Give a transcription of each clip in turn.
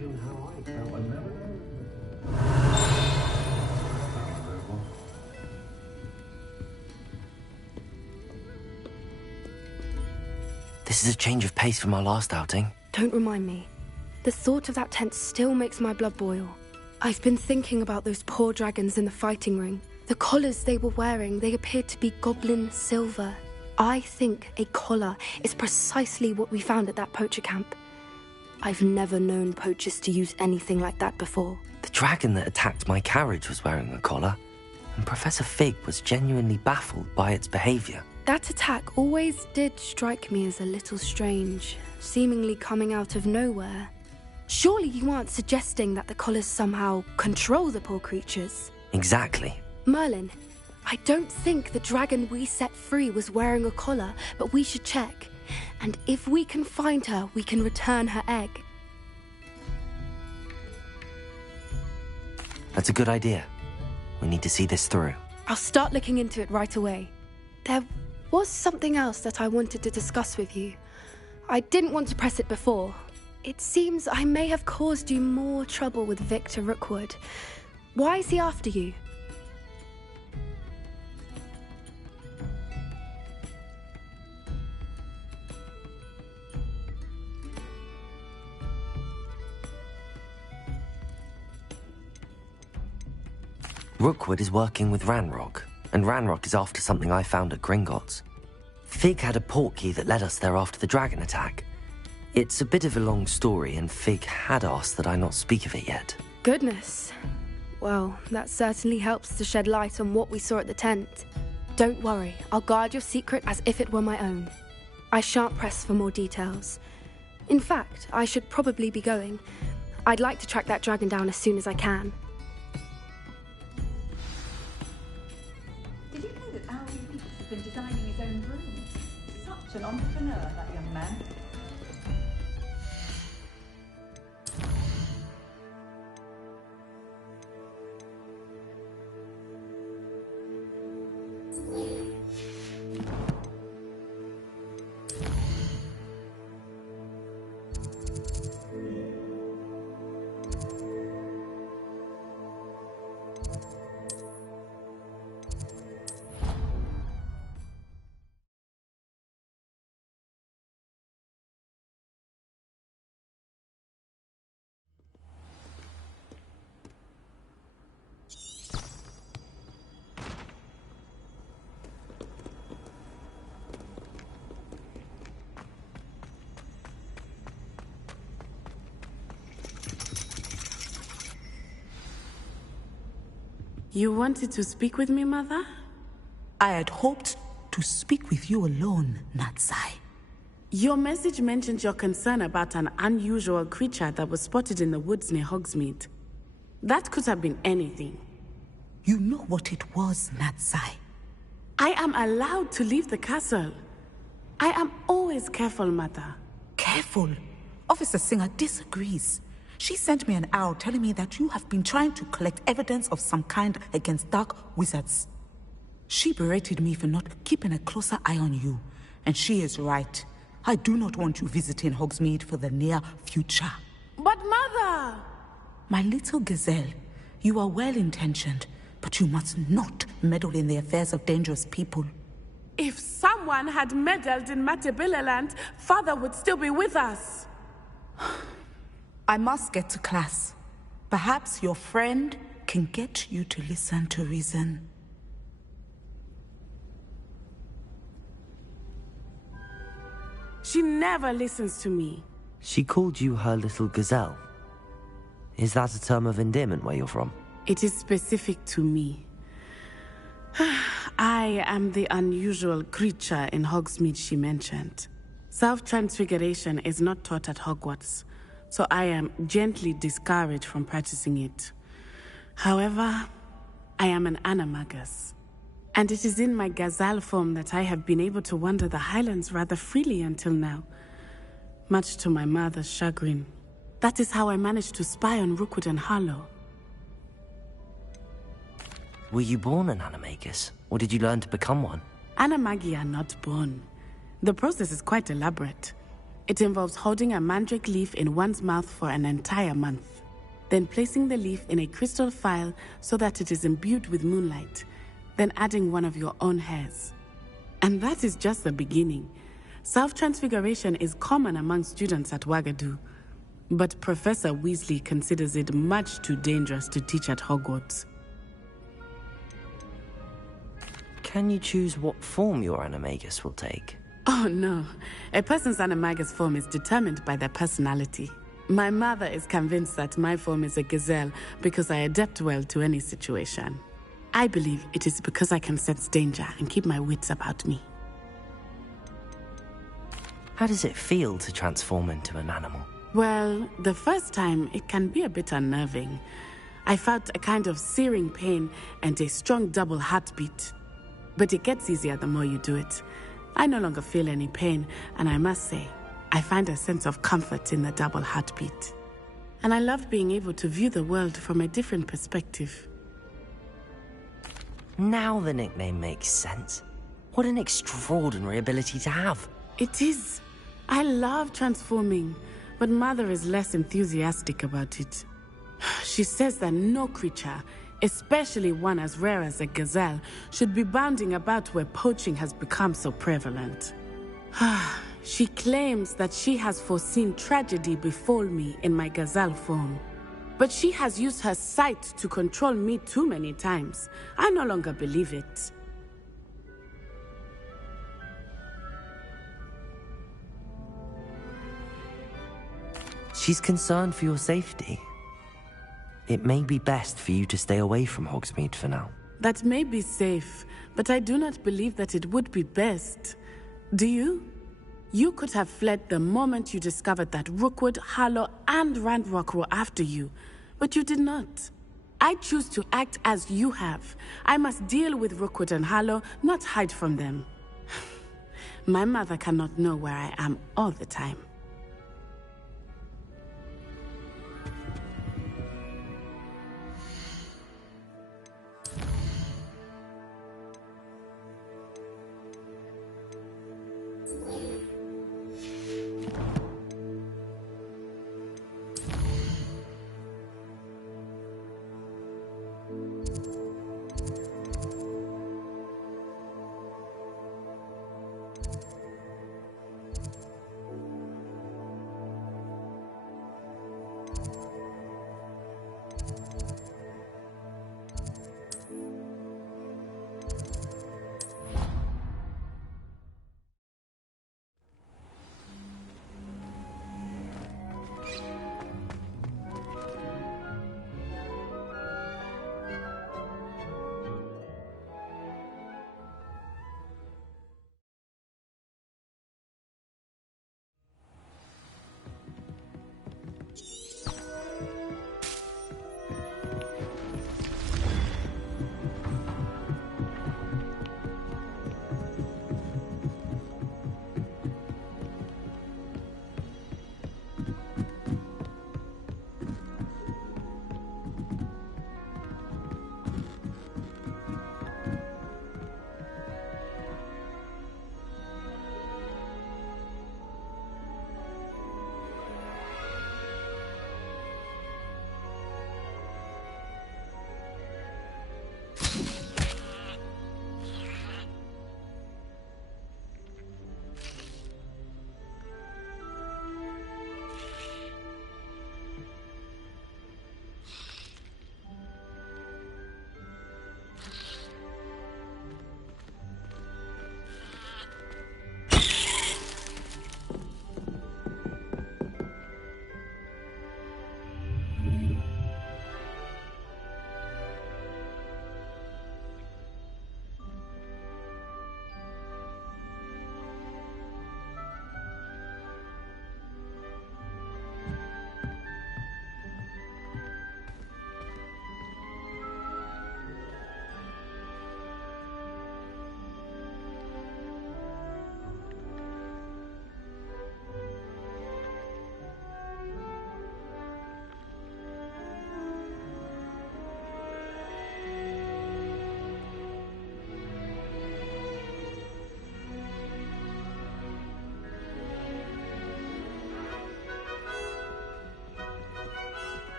imagine how I felt. I never. This is a change of pace from our last outing. Don't remind me. The thought of that tent still makes my blood boil. I've been thinking about those poor dragons in the fighting ring. The collars they were wearing, they appeared to be goblin silver. I think a collar is precisely what we found at that poacher camp. I've never known poachers to use anything like that before. The dragon that attacked my carriage was wearing a collar, and Professor Fig was genuinely baffled by its behavior. That attack always did strike me as a little strange, seemingly coming out of nowhere. Surely you aren't suggesting that the collars somehow control the poor creatures? Exactly. Merlin, I don't think the dragon we set free was wearing a collar, but we should check. And if we can find her, we can return her egg. That's a good idea. We need to see this through. I'll start looking into it right away. There was something else that I wanted to discuss with you. I didn't want to press it before. It seems I may have caused you more trouble with Victor Rookwood. Why is he after you? Rookwood is working with Ranrock, and Ranrock is after something I found at Gringotts. Fig had a portkey that led us there after the dragon attack. It's a bit of a long story, and Fig had asked that I not speak of it yet. Goodness. Well, that certainly helps to shed light on what we saw at the tent. Don't worry, I'll guard your secret as if it were my own. I shan't press for more details. In fact, I should probably be going. I'd like to track that dragon down as soon as I can. Did you know that Al Reese has been designing his own rooms? Such an entrepreneur, that young man. You wanted to speak with me, Mother? I had hoped to speak with you alone, Natsai. Your message mentioned your concern about an unusual creature that was spotted in the woods near Hogsmeade. That could have been anything. You know what it was, Natsai. I am allowed to leave the castle. I am always careful, Mother. Careful. Officer Singer disagrees. She sent me an owl telling me that you have been trying to collect evidence of some kind against dark wizards. She berated me for not keeping a closer eye on you, and she is right. I do not want you visiting Hogsmeade for the near future. But Mother! My little gazelle, you are well-intentioned, but you must not meddle in the affairs of dangerous people. If someone had meddled in Matabeleland, Father would still be with us. I must get to class. Perhaps your friend can get you to listen to reason. She never listens to me. She called you her little gazelle. Is that a term of endearment where you're from? It is specific to me. I am the unusual creature in Hogsmeade she mentioned. Self-transfiguration is not taught at Hogwarts, so I am gently discouraged from practicing it. However, I am an animagus, and it is in my gazelle form that I have been able to wander the Highlands rather freely until now, much to my mother's chagrin. That is how I managed to spy on Rookwood and Harlow. Were you born an animagus, or did you learn to become one? Animagi are not born. The process is quite elaborate. It involves holding a mandrake leaf in one's mouth for an entire month, then placing the leaf in a crystal phial so that it is imbued with moonlight, then adding one of your own hairs. And that is just the beginning. Self-transfiguration is common among students at Wagadu, but Professor Weasley considers it much too dangerous to teach at Hogwarts. Can you choose what form your animagus will take? Oh no, a person's animagus form is determined by their personality. My mother is convinced that my form is a gazelle because I adapt well to any situation. I believe it is because I can sense danger and keep my wits about me. How does it feel to transform into an animal? Well, the first time it can be a bit unnerving. I felt a kind of searing pain and a strong double heartbeat. But it gets easier the more you do it. I no longer feel any pain, and I must say, I find a sense of comfort in the double heartbeat. And I love being able to view the world from a different perspective. Now the nickname makes sense. What an extraordinary ability to have. It is. I love transforming, but Mother is less enthusiastic about it. She says that no creature, especially one as rare as a gazelle, should be bounding about where poaching has become so prevalent. She claims that she has foreseen tragedy befall me in my gazelle form. But she has used her sight to control me too many times. I no longer believe it. She's concerned for your safety. It may be best for you to stay away from Hogsmeade for now. That may be safe, but I do not believe that it would be best. Do you? You could have fled the moment you discovered that Rookwood, Harlow, and Ranrock were after you, but you did not. I choose to act as you have. I must deal with Rookwood and Harlow, not hide from them. My mother cannot know where I am all the time.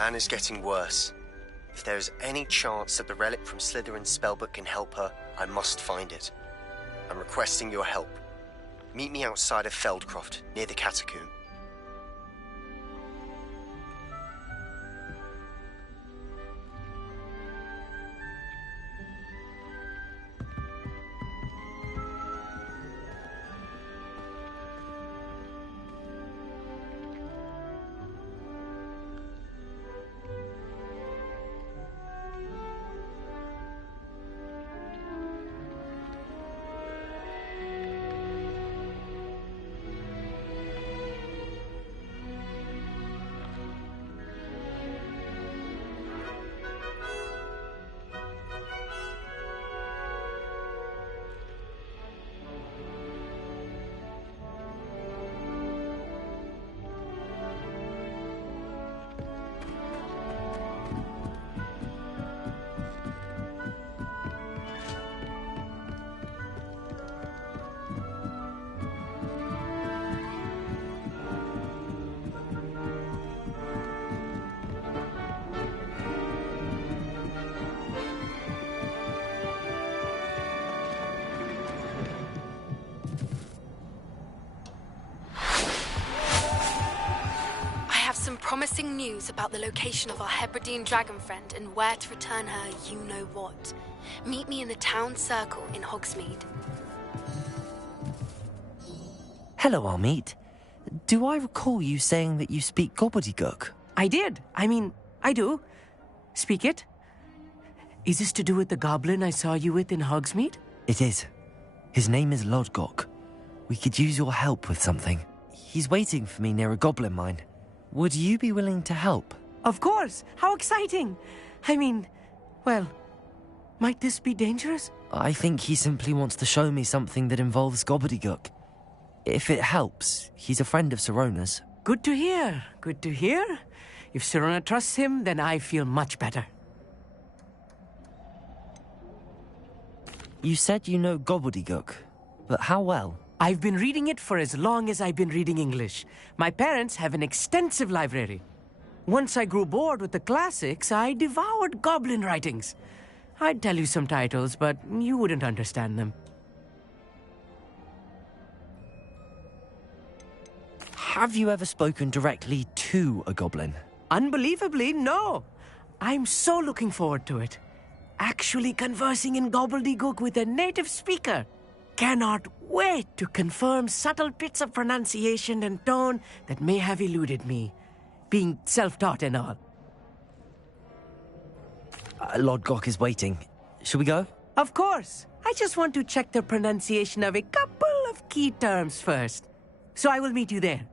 Anna's getting worse. If there is any chance that the relic from Slytherin's spellbook can help her, I must find it. I'm requesting your help. Meet me outside of Feldcroft, near the catacomb. Promising news about the location of our Hebridean dragon friend and where to return her you-know-what. Meet me in the town circle in Hogsmeade. Hello, Armeet. Do I recall you saying that you speak gobbledygook? I did. I do. Speak it. Is this to do with the goblin I saw you with in Hogsmeade? It is. His name is Lodgok. We could use your help with something. He's waiting for me near a goblin mine. Would you be willing to help? Of course! How exciting! Well, might this be dangerous? I think he simply wants to show me something that involves gobbledygook. If it helps, he's a friend of Sirona's. Good to hear. Good to hear. If Sirona trusts him, then I feel much better. You said you know gobbledygook, but how well? I've been reading it for as long as I've been reading English. My parents have an extensive library. Once I grew bored with the classics, I devoured goblin writings. I'd tell you some titles, but you wouldn't understand them. Have you ever spoken directly to a goblin? Unbelievably, no. I'm so looking forward to it. Actually conversing in gobbledygook with a native speaker. Cannot wait to confirm subtle bits of pronunciation and tone that may have eluded me, being self-taught and all. Lodgok is waiting. Shall we go? Of course. I just want to check the pronunciation of a couple of key terms first. So I will meet you there.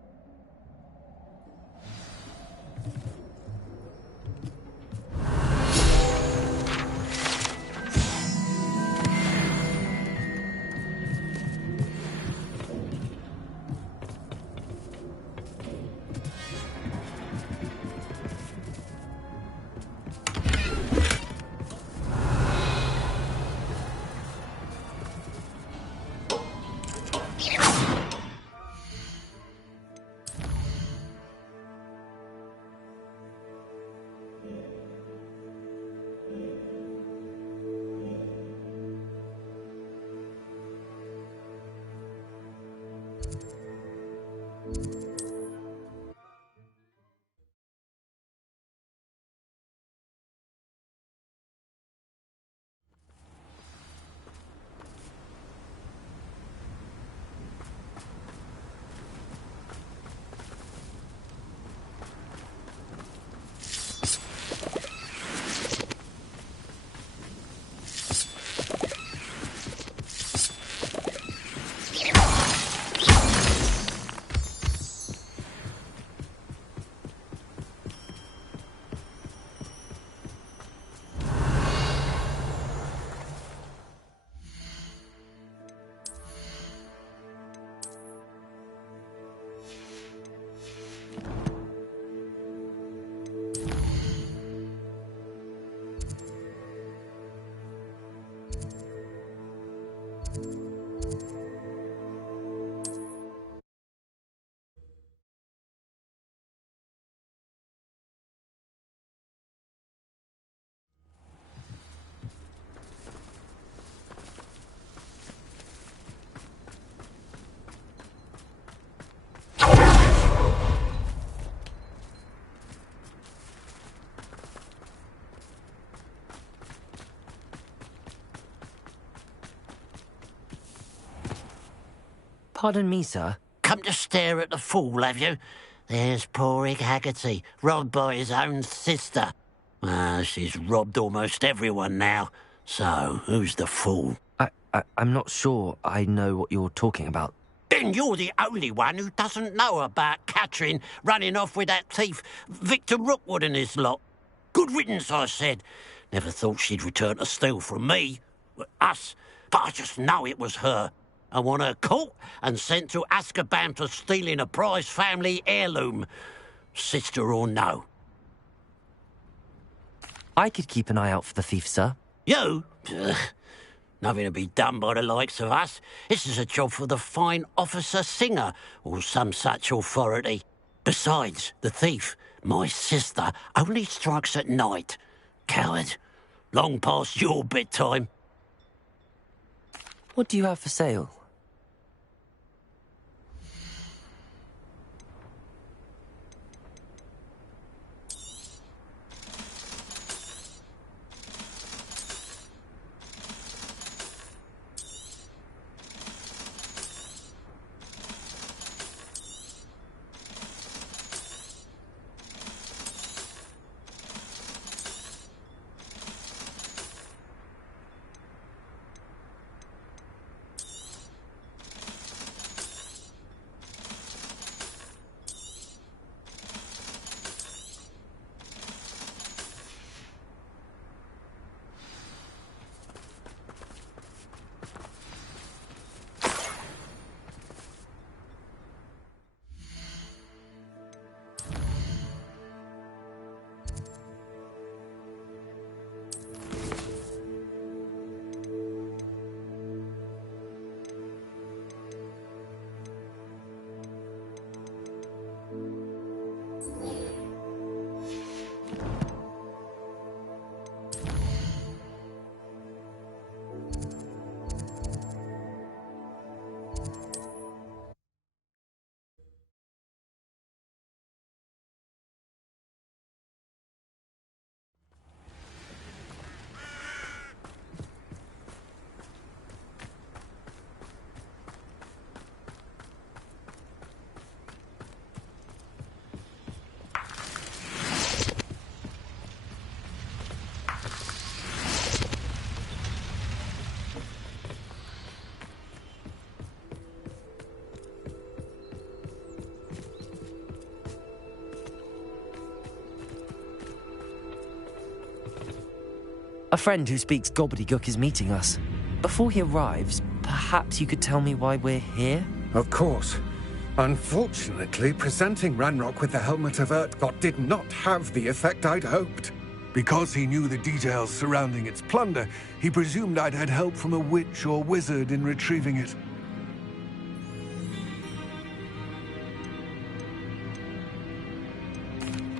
Pardon me, sir. Come to stare at the fool, have you? There's poor Ig Haggerty, robbed by his own sister. She's robbed almost everyone now. So, who's the fool? I'm not sure I know what you're talking about. Then you're the only one who doesn't know about Catherine running off with that thief, Victor Rookwood and his lot. Good riddance, I said. Never thought she'd return to steal from me. Us. But I just know it was her. I want her caught and sent to Azkaban for stealing a prized family heirloom. Sister or no. I could keep an eye out for the thief, sir. You? Nothing to be done by the likes of us. This is a job for the fine officer Singer, or some such authority. Besides, the thief, my sister, only strikes at night. Coward. Long past your bedtime. What do you have for sale? A friend who speaks gobbledygook is meeting us. Before he arrives, perhaps you could tell me why we're here? Of course. Unfortunately, presenting Ranrock with the Helmet of Urtkot did not have the effect I'd hoped. Because he knew the details surrounding its plunder, he presumed I'd had help from a witch or wizard in retrieving it.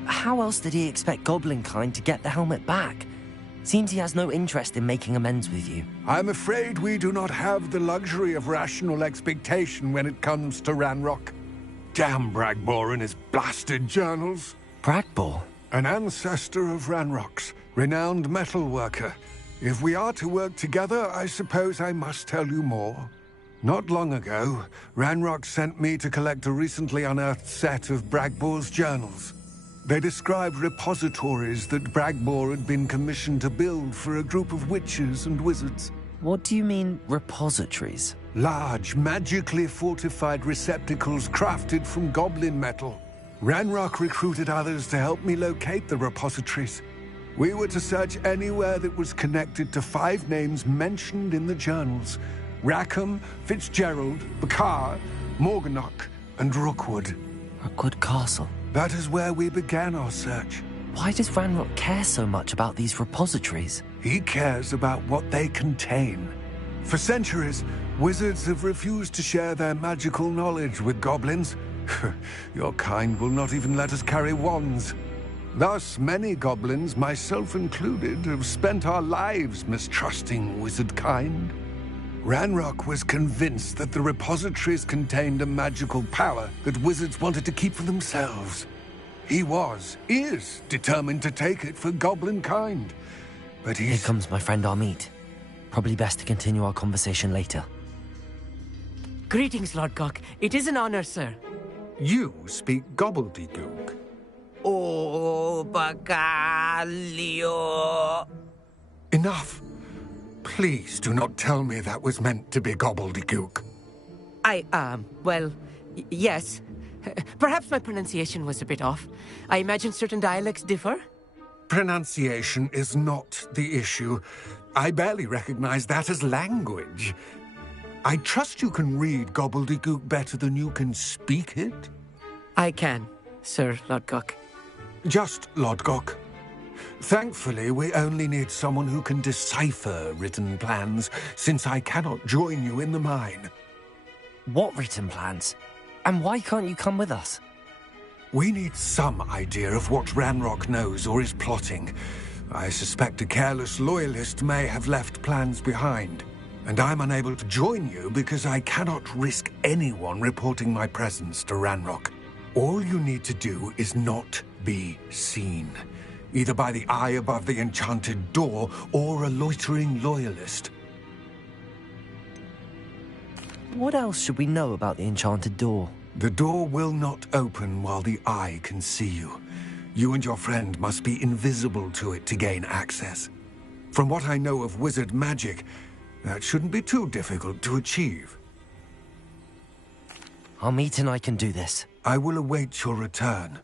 How else did he expect Goblinkind to get the helmet back? Seems he has no interest in making amends with you. I'm afraid we do not have the luxury of rational expectation when it comes to Ranrock. Damn Bragbor and his blasted journals. Bragbor? An ancestor of Ranrock's, renowned metalworker. If we are to work together, I suppose I must tell you more. Not long ago, Ranrock sent me to collect a recently unearthed set of Bragbor's journals. They described repositories that Bragbor had been commissioned to build for a group of witches and wizards. What do you mean, repositories? Large, magically fortified receptacles crafted from goblin metal. Ranrock recruited others to help me locate the repositories. We were to search anywhere that was connected to 5 names mentioned in the journals: Rackham, Fitzgerald, Bakar, Morganach, and Rookwood. Rookwood Castle. That is where we began our search. Why does Ranrock care so much about these repositories? He cares about what they contain. For centuries, wizards have refused to share their magical knowledge with goblins. Your kind will not even let us carry wands. Thus, many goblins, myself included, have spent our lives mistrusting wizard kind. Ranrock was convinced that the repositories contained a magical power that wizards wanted to keep for themselves. He is determined to take it for goblin kind. But Here comes my friend Amit. Probably best to continue our conversation later. Greetings, Lord Gok. It is an honor, sir. You speak gobbledygook. Oh, Bacalio. Enough. Please do not tell me that was meant to be gobbledygook. Well, yes. Perhaps my pronunciation was a bit off. I imagine certain dialects differ? Pronunciation is not the issue. I barely recognize that as language. I trust you can read gobbledygook better than you can speak it? I can, Sir Lord Gok. Just Lord Gok. Thankfully, we only need someone who can decipher written plans, since I cannot join you in the mine. What written plans? And why can't you come with us? We need some idea of what Ranrock knows or is plotting. I suspect a careless loyalist may have left plans behind. And I'm unable to join you because I cannot risk anyone reporting my presence to Ranrock. All you need to do is not be seen, either by the eye above the enchanted door or a loitering loyalist. What else should we know about the enchanted door? The door will not open while the eye can see you. You and your friend must be invisible to it to gain access. From what I know of wizard magic, that shouldn't be too difficult to achieve. Our meet and I can do this. I will await your return.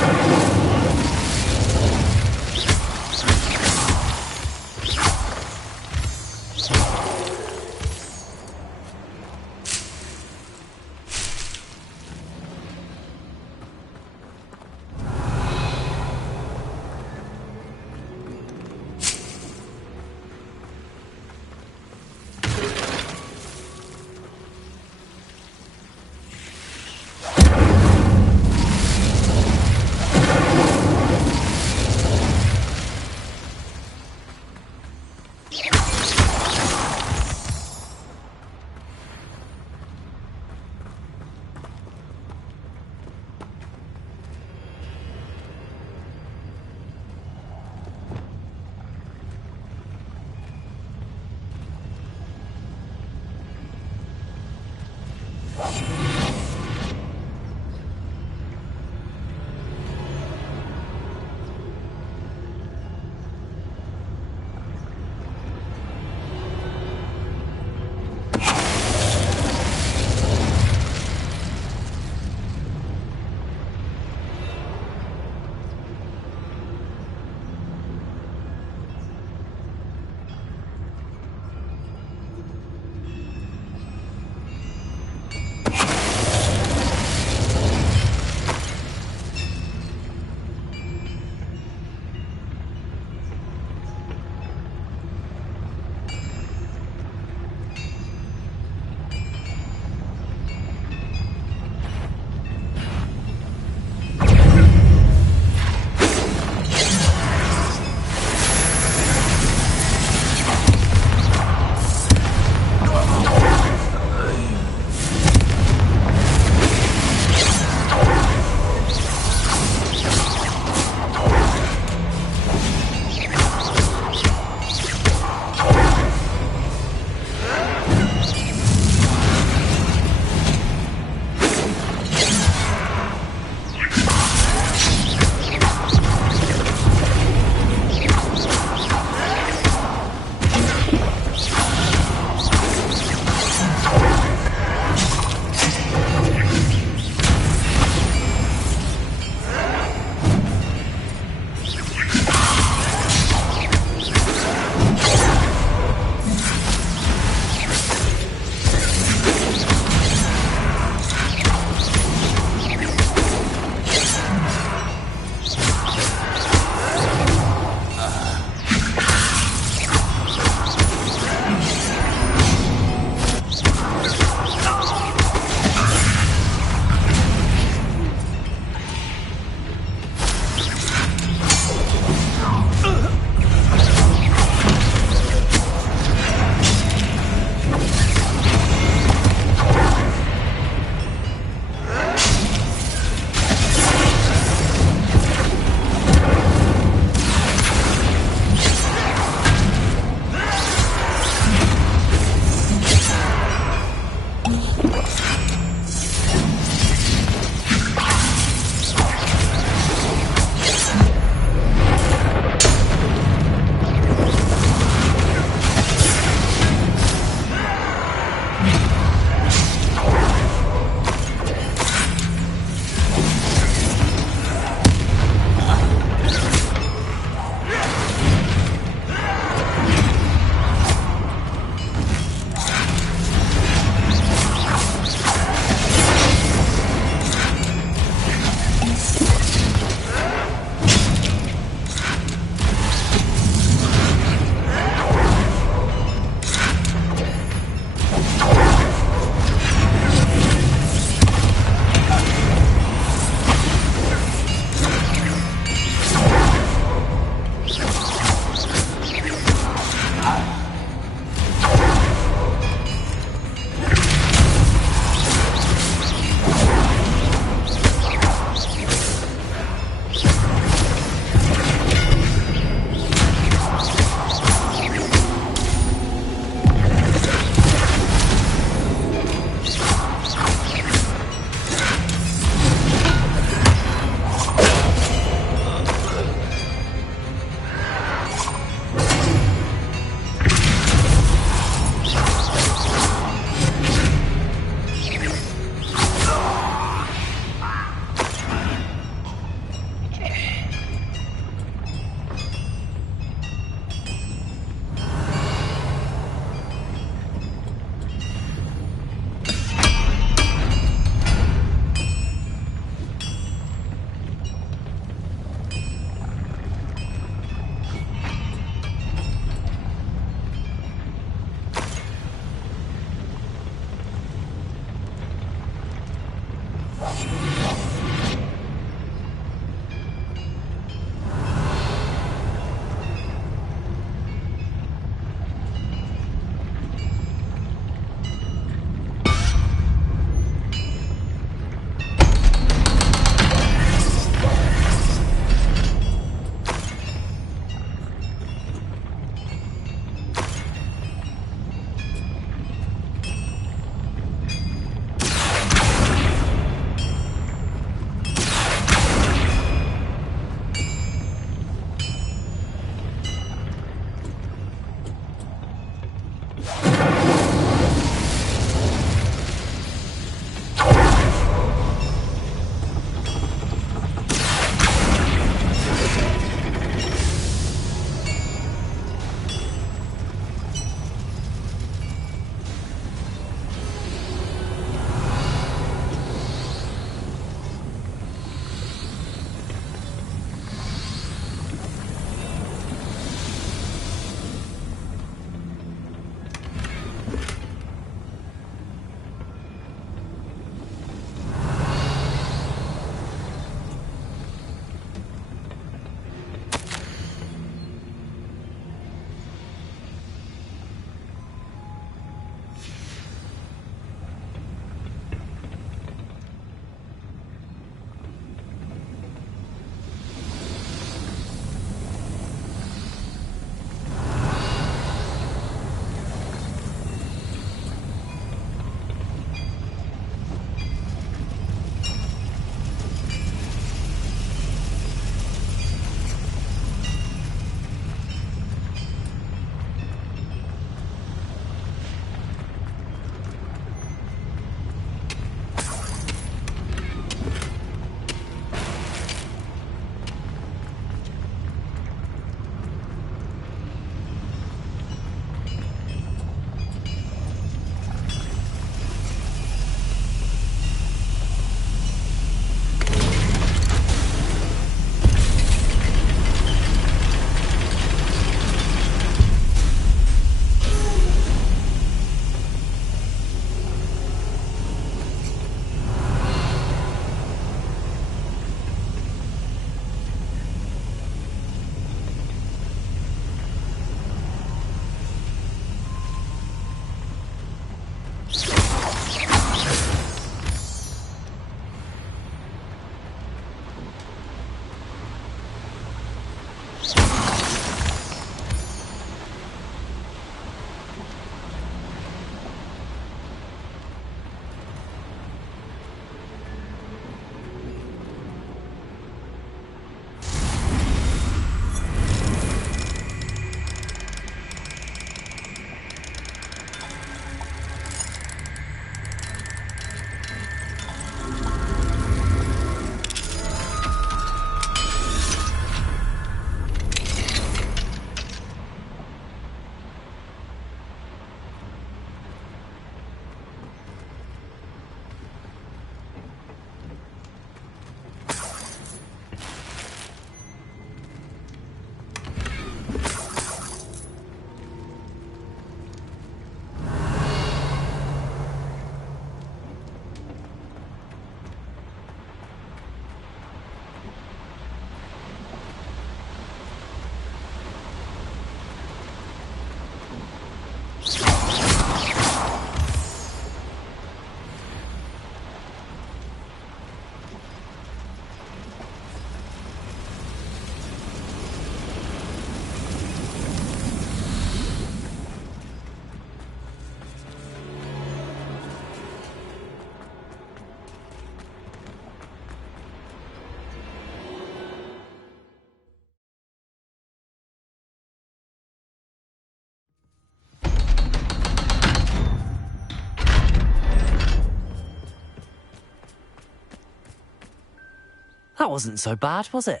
That wasn't so bad, was it?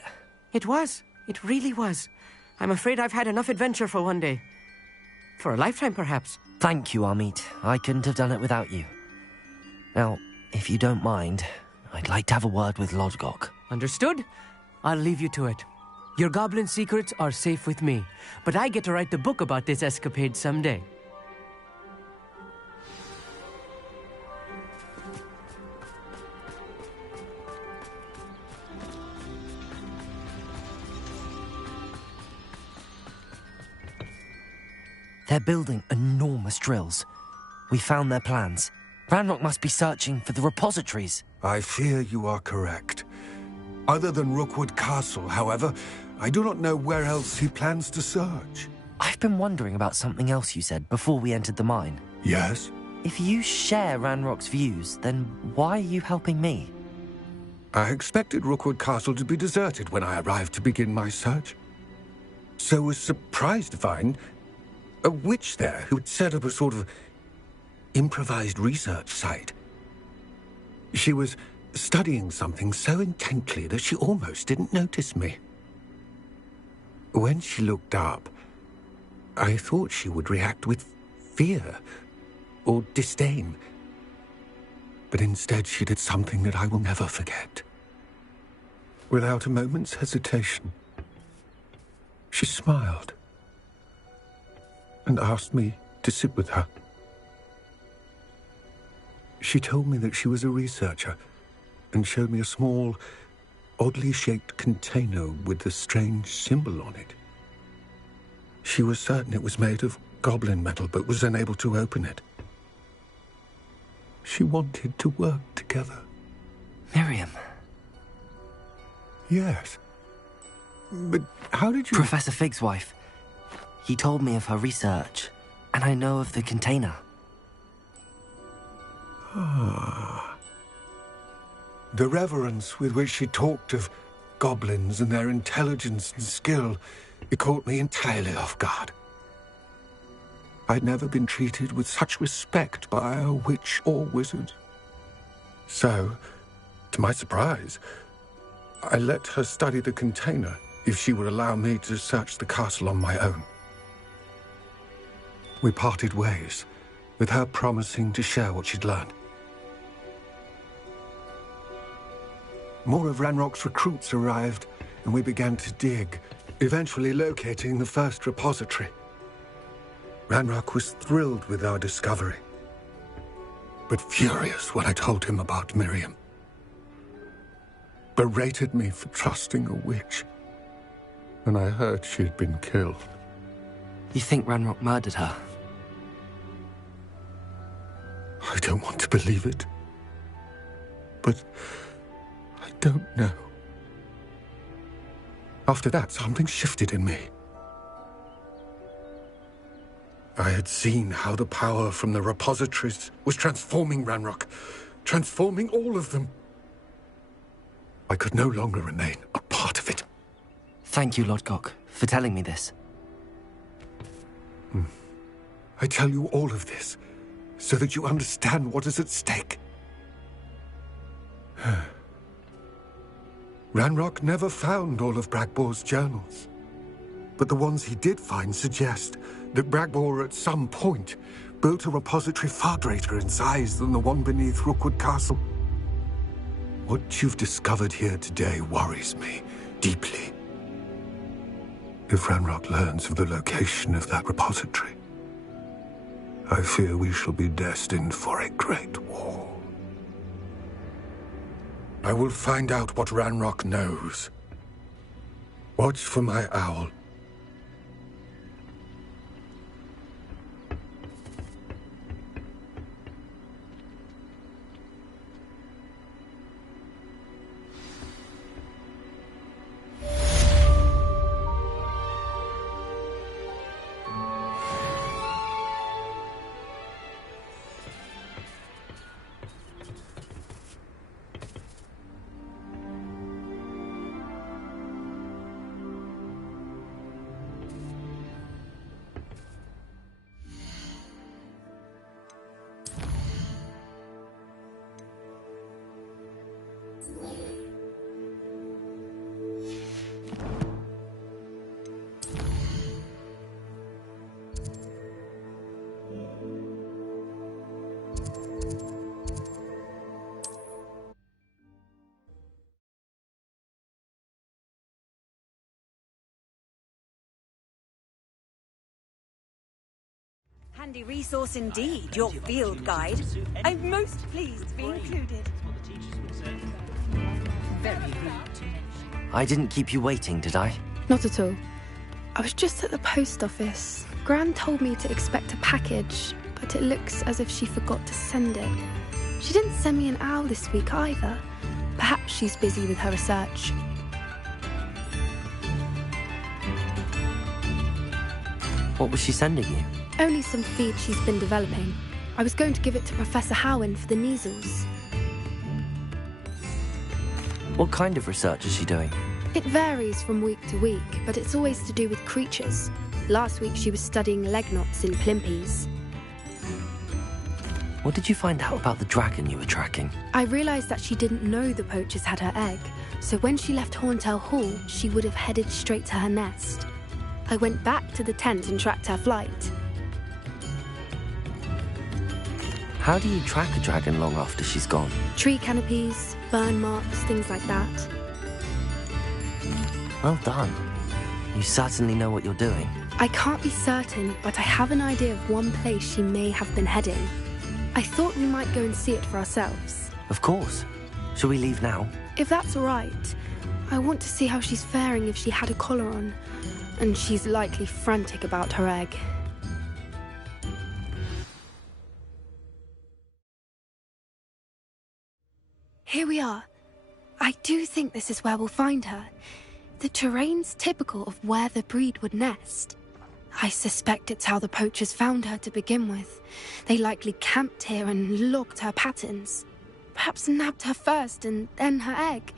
It was. It really was. I'm afraid I've had enough adventure for one day. For a lifetime, perhaps. Thank you, Amit. I couldn't have done it without you. Now, if you don't mind, I'd like to have a word with Lodgok. Understood? I'll leave you to it. Your goblin secrets are safe with me, but I get to write the book about this escapade someday. They're building enormous drills. We found their plans. Ranrock must be searching for the repositories. I fear you are correct. Other than Rookwood Castle, however, I do not know where else he plans to search. I've been wondering about something else you said before we entered the mine. Yes? If you share Ranrock's views, then why are you helping me? I expected Rookwood Castle to be deserted when I arrived to begin my search. So was surprised to find a witch there who had set up a sort of improvised research site. She was studying something so intently that she almost didn't notice me. When she looked up, I thought she would react with fear or disdain. But instead she did something that I will never forget. Without a moment's hesitation, she smiled and asked me to sit with her. She told me that she was a researcher and showed me a small, oddly shaped container with a strange symbol on it. She was certain it was made of goblin metal, but was unable to open it. She wanted to work together. Miriam. Yes. But how did you... Professor Fig's wife. He told me of her research, and I know of the container. Ah. The reverence with which she talked of goblins and their intelligence and skill, it caught me entirely off guard. I'd never been treated with such respect by a witch or wizard. So, to my surprise, I let her study the container if she would allow me to search the castle on my own. We parted ways, with her promising to share what she'd learned. More of Ranrock's recruits arrived, and we began to dig, eventually locating the first repository. Ranrock was thrilled with our discovery, but furious when I told him about Miriam. Berated me for trusting a witch, and I heard she had been killed. You think Ranrock murdered her? I don't want to believe it, but I don't know. After that, something shifted in me. I had seen how the power from the repositories was transforming Ranrock, transforming all of them. I could no longer remain a part of it. Thank you, Lodgok, for telling me this. I tell you all of this so that you understand what is at stake. Ranrock never found all of Bragbor's journals, but the ones he did find suggest that Bragbor at some point built a repository far greater in size than the one beneath Rookwood Castle. What you've discovered here today worries me deeply. If Ranrock learns of the location of that repository, I fear we shall be destined for a great war. I will find out what Ranrock knows. Watch for my owl. handy resource indeed, your field guide. I'm most pleased to be included. Very rude to mention. I didn't keep you waiting, did I? Not at all. I was just at the post office. Gran told me to expect a package, but it looks as if she forgot to send it. She didn't send me an owl this week either. Perhaps she's busy with her research. What was she sending you? Only some feed she's been developing. I was going to give it to Professor Howen for the measles. What kind of research is she doing? It varies from week to week, but it's always to do with creatures. Last week she was studying leg knots in plimpies. What did you find out about the dragon you were tracking? I realised that she didn't know the poachers had her egg, so when she left Horntail Hall, she would have headed straight to her nest. I went back to the tent and tracked her flight. How do you track a dragon long after she's gone? Tree canopies, burn marks, things like that. Well done. You certainly know what you're doing. I can't be certain, but I have an idea of one place she may have been heading. I thought we might go and see it for ourselves. Of course. Shall we leave now? If that's all right. I want to see how she's faring if she had a collar on. And she's likely frantic about her egg. Here we are. I do think this is where we'll find her. The terrain's typical of where the breed would nest. I suspect it's how the poachers found her to begin with. They likely camped here and logged her patterns. Perhaps nabbed her first and then her egg.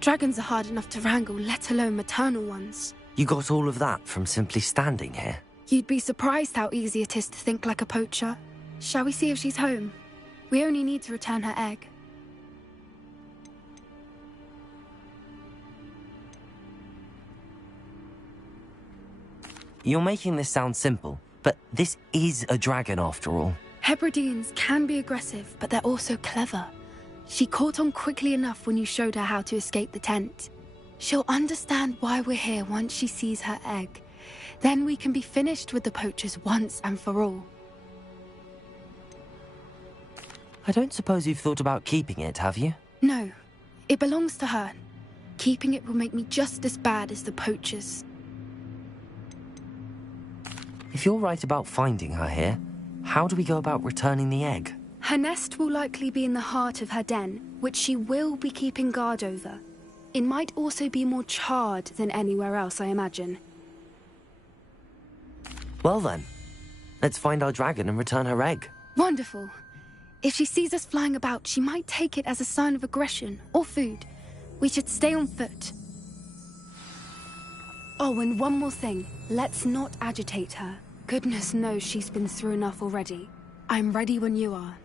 Dragons are hard enough to wrangle, let alone maternal ones. You got all of that from simply standing here? You'd be surprised how easy it is to think like a poacher. Shall we see if she's home? We only need to return her egg. You're making this sound simple, but this is a dragon after all. Hebrideans can be aggressive, but they're also clever. She caught on quickly enough when you showed her how to escape the tent. She'll understand why we're here once she sees her egg. Then we can be finished with the poachers once and for all. I don't suppose you've thought about keeping it, have you? No, it belongs to her. Keeping it will make me just as bad as the poachers. If you're right about finding her here, how do we go about returning the egg? Her nest will likely be in the heart of her den, which she will be keeping guard over. It might also be more charred than anywhere else, I imagine. Well then, let's find our dragon and return her egg. Wonderful. If she sees us flying about, she might take it as a sign of aggression or food. We should stay on foot. Oh, and one more thing. Let's not agitate her. Goodness knows she's been through enough already. I'm ready when you are.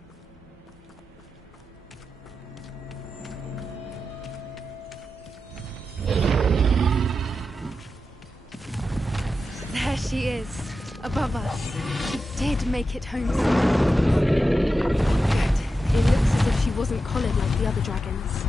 There she is, above us. She did make it home. Good. It looks as if she wasn't collared like the other dragons.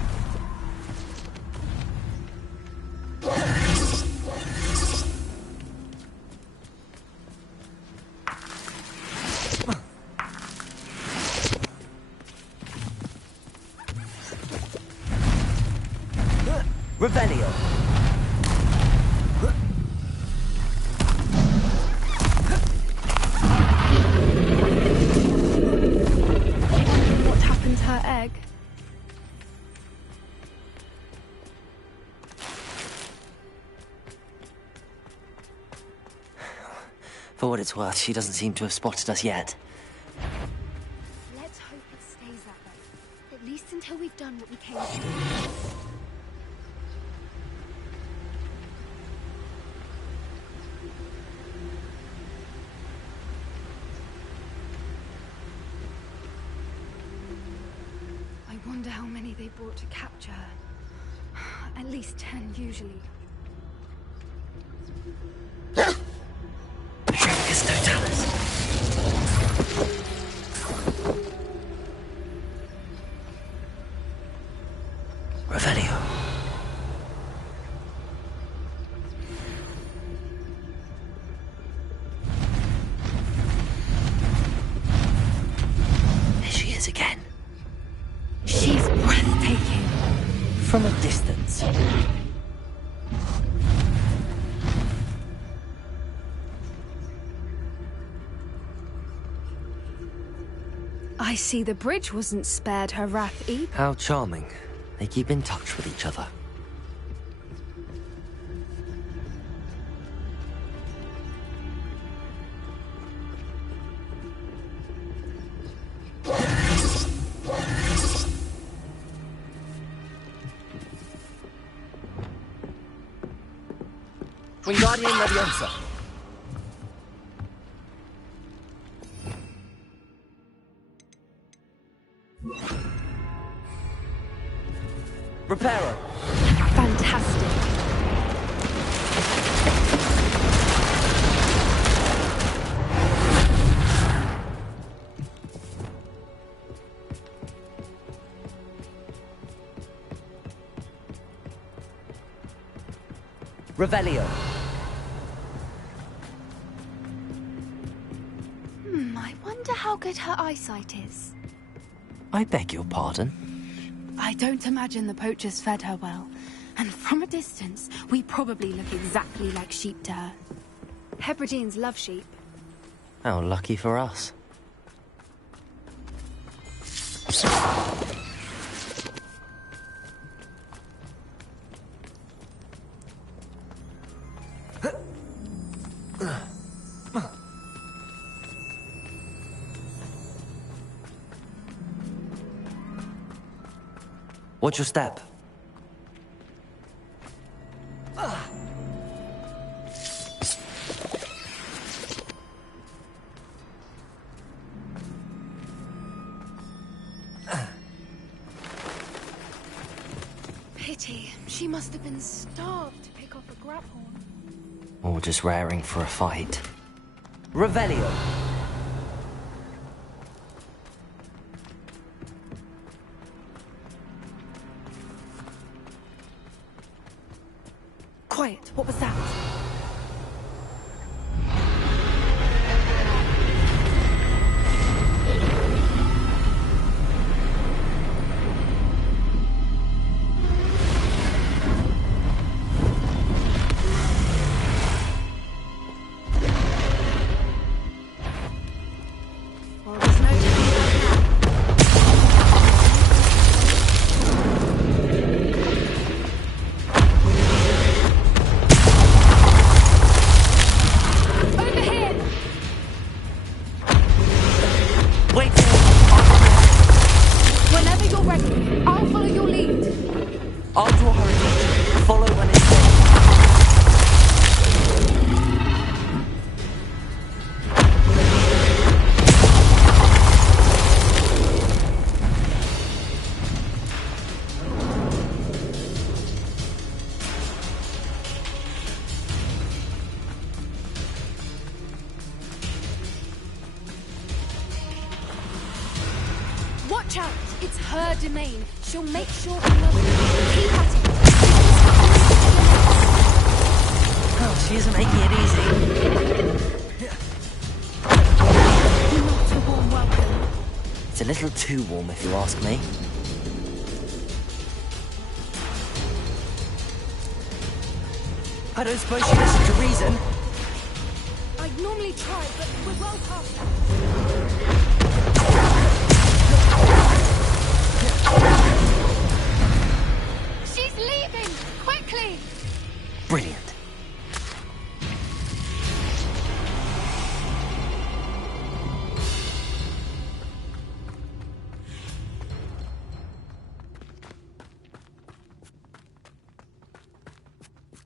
Revelio! What happened to her egg? For what it's worth, she doesn't seem to have spotted us yet. Let's hope it stays that way. At least until we've done what we came to do. I wonder how many they brought to capture her. At least 10 usually. Patricus Totalis. Revelio. I see the bridge wasn't spared her wrath either. How charming. They keep in touch with each other. Wingardium Leviosa. Reparo. Fantastic. Revelio. I wonder how good her eyesight is. I beg your pardon? I don't imagine the poachers fed her well. And from a distance, we probably look exactly like sheep to her. Hebrideans love sheep. How lucky for us. Watch your step. Pity. She must have been starved to pick off a grabhorn. Or just raring for a fight. Revelio. Quiet. What was that? Well, there's no turning back now. Over here! Wait. Whenever you're ready, I'll follow your lead. I'll draw her attention. Follow when it's safe. Watch out! It's her domain. She'll make sure we know it. Keep at it. Oh, she isn't making it easy. Not a warm welcome. It's a little too warm if you ask me. I don't suppose she listens to reason. I'd normally try, but we're well past that. She's leaving! Quickly! Brilliant.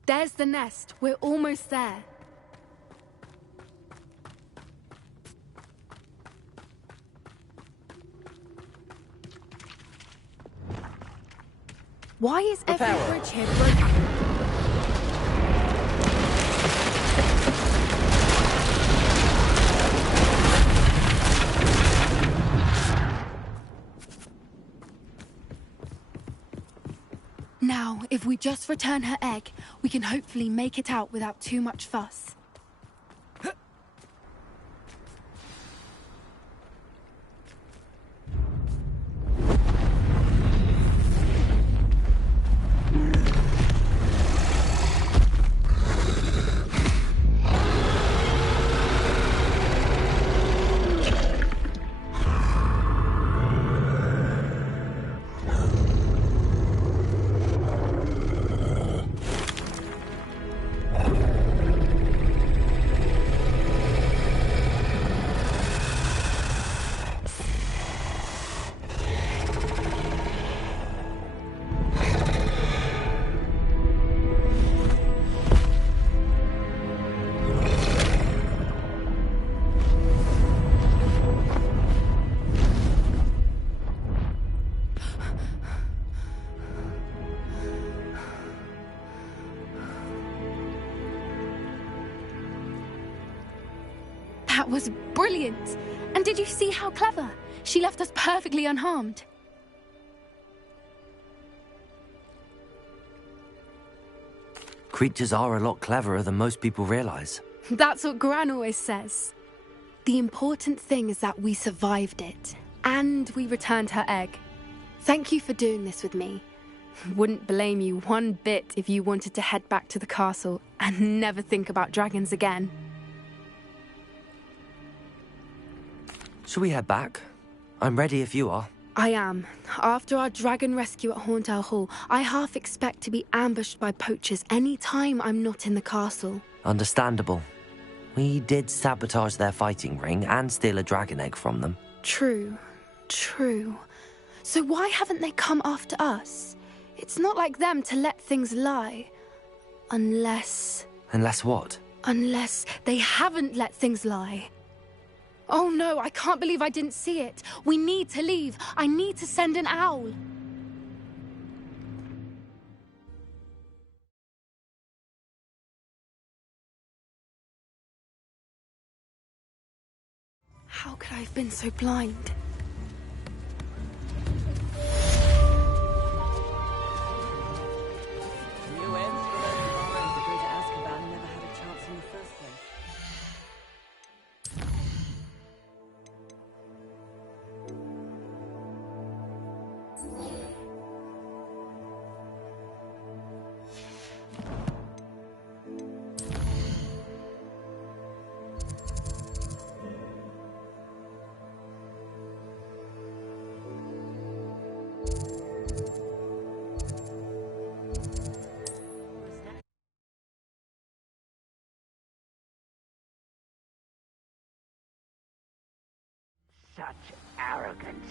There's the nest. We're almost there. Why is every Reparo. bridge here broken? Now, if we just return her egg, we can hopefully make it out without too much fuss. That was brilliant! And did you see how clever? She left us perfectly unharmed. Creatures are a lot cleverer than most people realize. That's what Gran always says. The important thing is that we survived it, and we returned her egg. Thank you for doing this with me. Wouldn't blame you one bit if you wanted to head back to the castle and never think about dragons again. Shall we head back? I'm ready if you are. I am. After our dragon rescue at Horndale Hall, I half expect to be ambushed by poachers any time I'm not in the castle. Understandable. We did sabotage their fighting ring and steal a dragon egg from them. True. So why haven't they come after us? It's not like them to let things lie. Unless... Unless what? Unless they haven't let things lie. Oh no, I can't believe I didn't see it. We need to leave. I need to send an owl. How could I have been so blind? Such arrogance.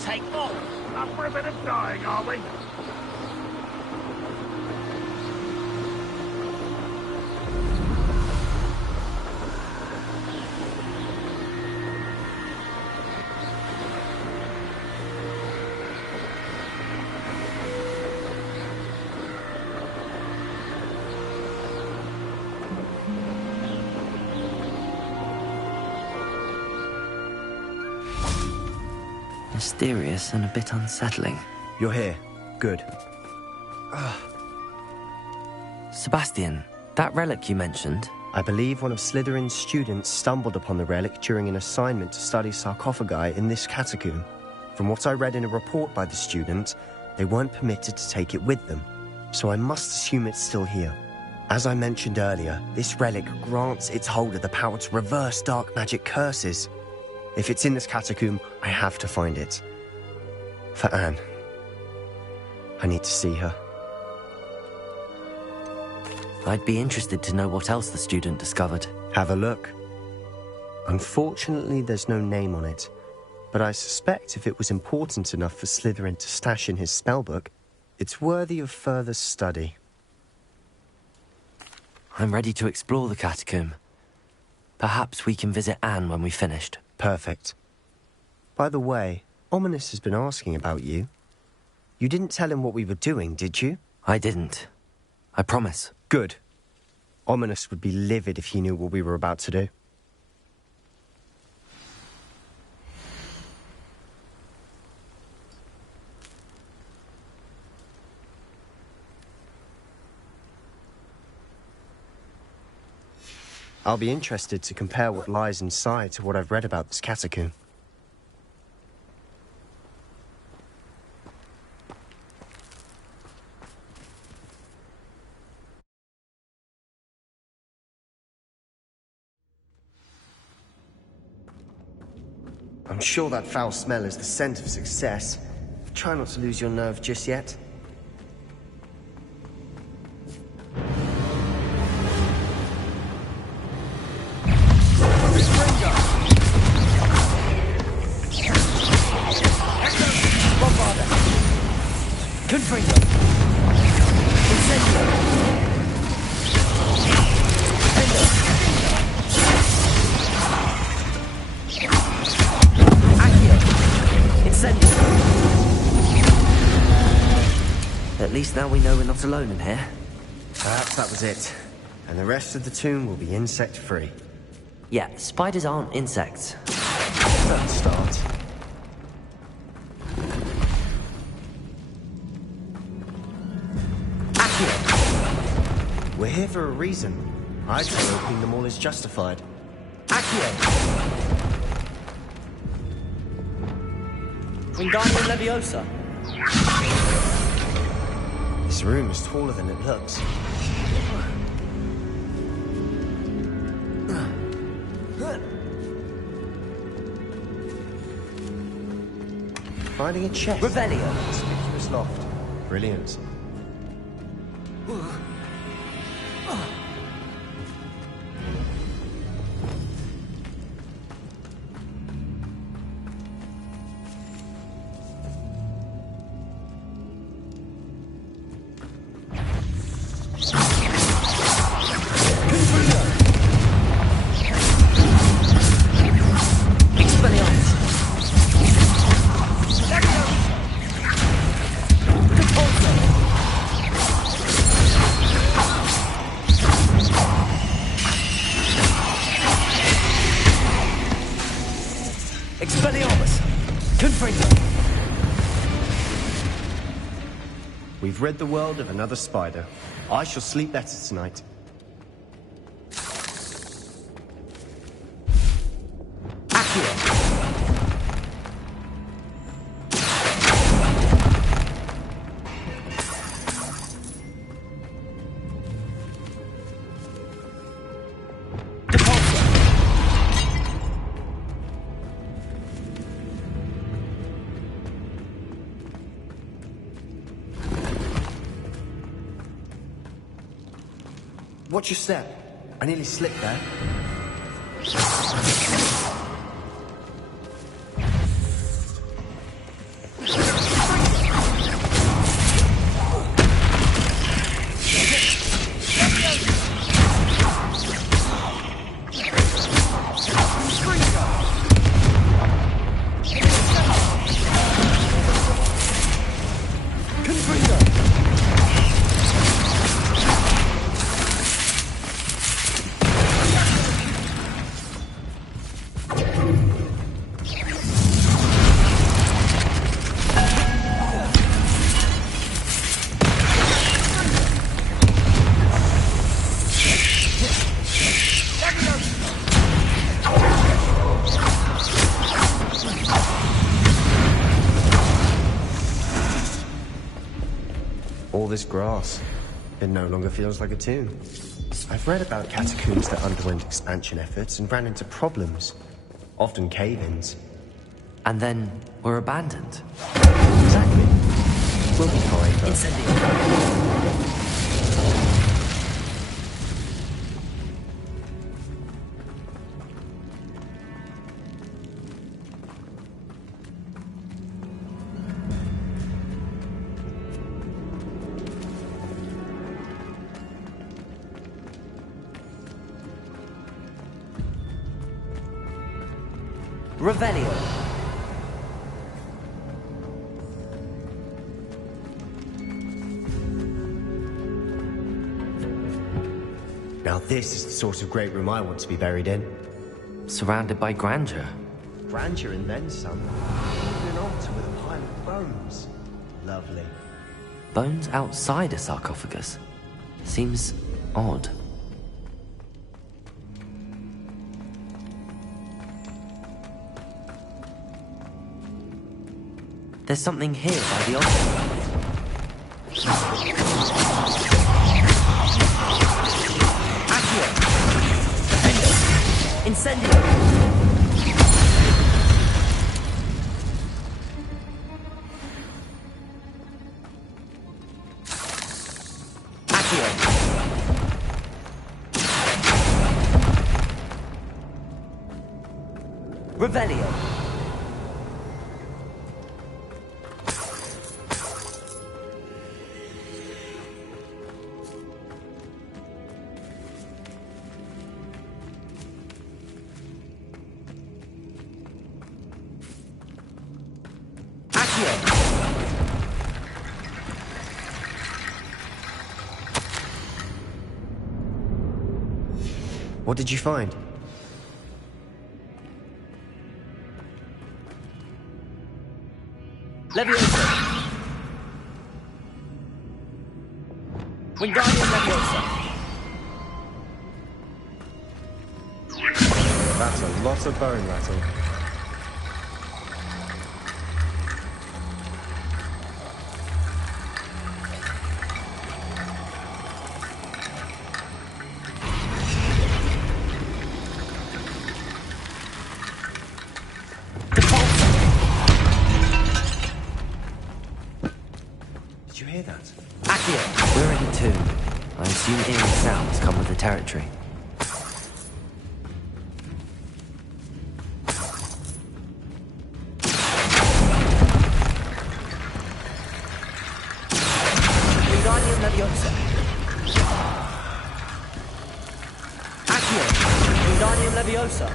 Take more. Up for a bit of dying, are we? Mysterious and a bit unsettling. You're here. Good. Sebastian, that relic you mentioned... I believe one of Slytherin's students stumbled upon the relic during an assignment to study sarcophagi in this catacomb. From what I read in a report by the student, they weren't permitted to take it with them, so I must assume it's still here. As I mentioned earlier, this relic grants its holder the power to reverse dark magic curses. If it's in this catacomb, I have to find it. For Anne. I need to see her. I'd be interested to know what else the student discovered. Have a look. Unfortunately, there's no name on it, but I suspect if it was important enough for Slytherin to stash in his spellbook, it's worthy of further study. I'm ready to explore the catacomb. Perhaps we can visit Anne when we've finished. Perfect. By the way, Ominous has been asking about you. You didn't tell him what we were doing, did you? I didn't. I promise. Good. Ominous would be livid if he knew what we were about to do. I'll be interested to compare what lies inside to what I've read about this catacomb. I'm sure that foul smell is the scent of success. Try not to lose your nerve just yet. At least now we know we're not alone in here. Perhaps that was it. And the rest of the tomb will be insect-free. Yeah, spiders aren't insects. Let's start. Accio! We're here for a reason. I'd say opening them all is justified. Accio! Wingardium Leviosa. This room is taller than it looks. Finding a chest. Revelio. Conspicuous loft. Brilliant. We've rid the world of another spider. I shall sleep better tonight. Watch your step. I nearly slipped there. all this grass. It no longer feels like a tomb. I've read about catacombs that underwent expansion efforts and ran into problems. Often cave-ins. And then were abandoned. Exactly. We'll be fine, though. Incendio. Revelio. Now this is the sort of great room I want to be buried in. Surrounded by grandeur. Grandeur and then some. An altar with a pile of bones. Lovely. Bones outside a sarcophagus. Seems odd. There's something here by the altar. Accio. Defendo. Incendio. Accio. Revelio. What did you find? Leviosa. Wingardium Leviosa. That's a lot of bone rattle. Did you hear that? Accio. We're in a tomb. I assume eerie sounds come with the territory. Wingardium Leviosa. Accio. Wingardium Leviosa.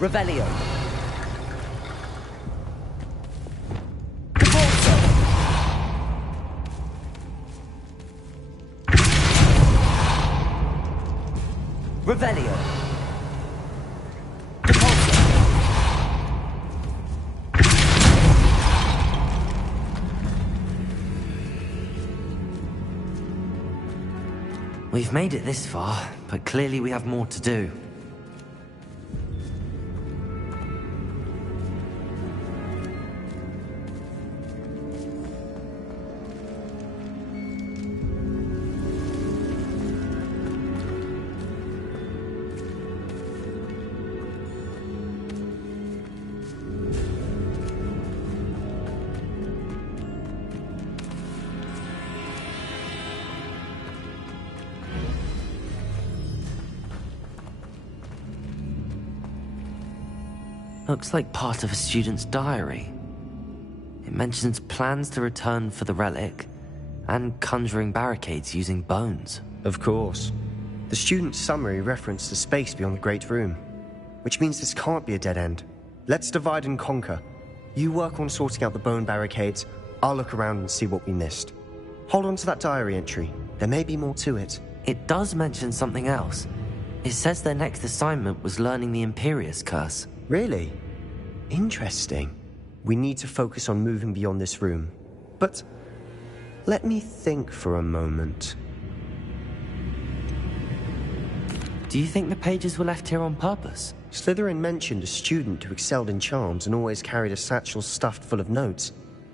Revelio. Caporzo. Revelio. Caporzo. We've made it this far, but clearly we have more to do. Looks like part of a student's diary. It mentions plans to return for the relic and conjuring barricades using bones. Of course. The student's summary referenced the space beyond the Great Room, which means this can't be a dead end. Let's divide and conquer. You work on sorting out the bone barricades, I'll look around and see what we missed. Hold on to that diary entry. There may be more to it. It does mention something else. It says their next assignment was learning the Imperius Curse. Really? Interesting. We need to focus on moving beyond this room. But let me think for a moment. Do you think the pages were left here on purpose? Slytherin mentioned a student who excelled in charms and always carried a satchel stuffed full of notes.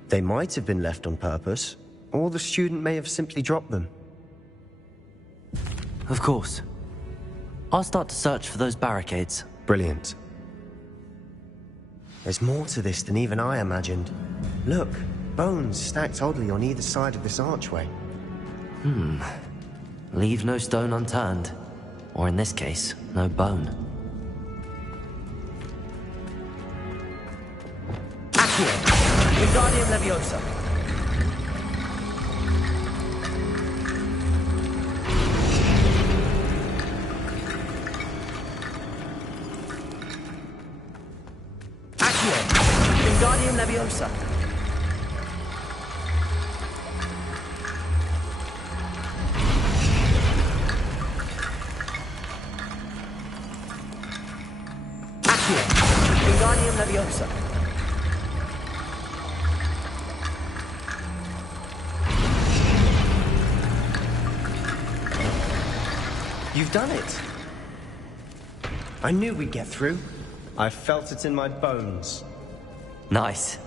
They might have been left on purpose, or the student may have simply dropped them. Of course. I'll start to search for those barricades. Brilliant. There's more to this than even I imagined. Look, bones stacked oddly on either side of this archway. Leave no stone unturned. Or in this case, no bone. Accio! Wingardium Leviosa! Accio! Wingardium Leviosa! Wingardium Leviosa. You've done it. I knew we'd get through. I felt it in my bones. Nice.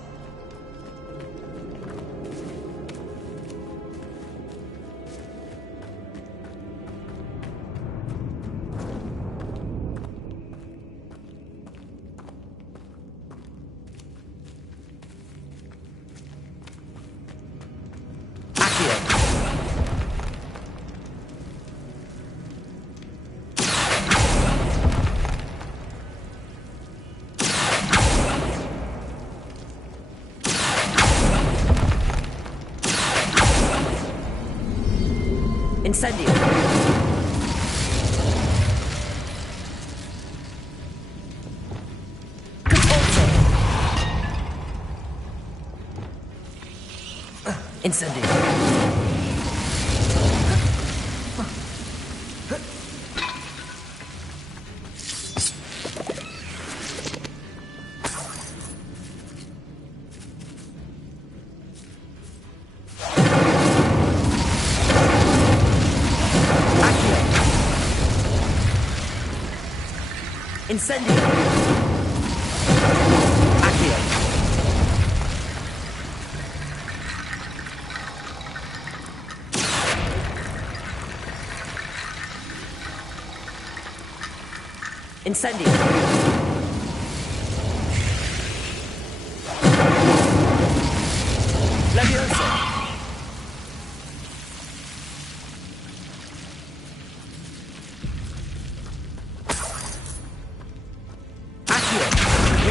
Incendio. Incendio. Incendio! Accio! Incendio! Leviosa!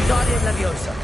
Wingardium Leviosa.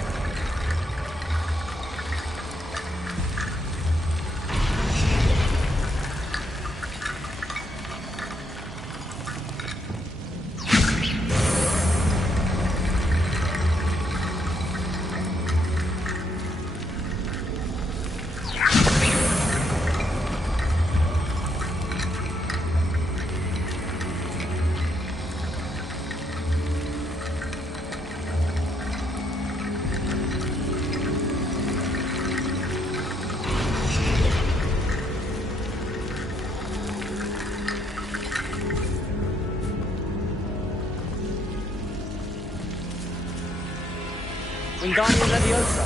Wingardium Leviosa.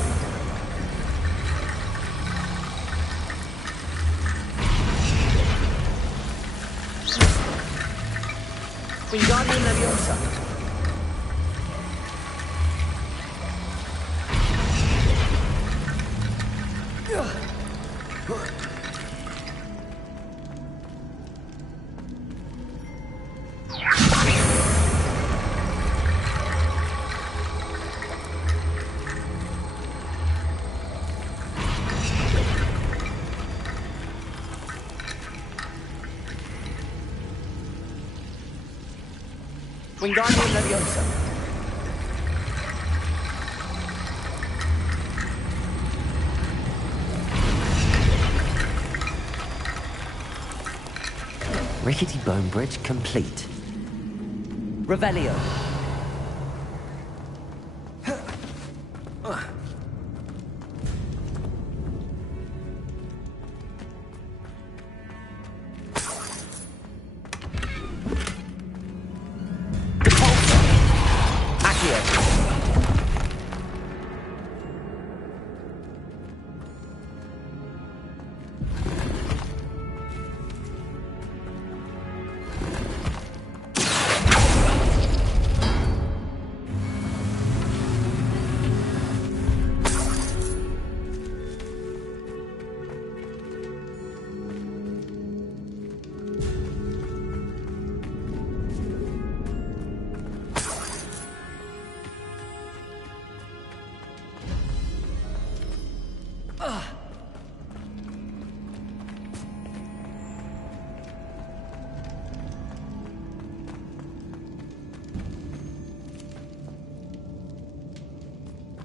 Wingardium Leviosa. Wingardium Leviosa. Rickety bone bridge complete. Revelio.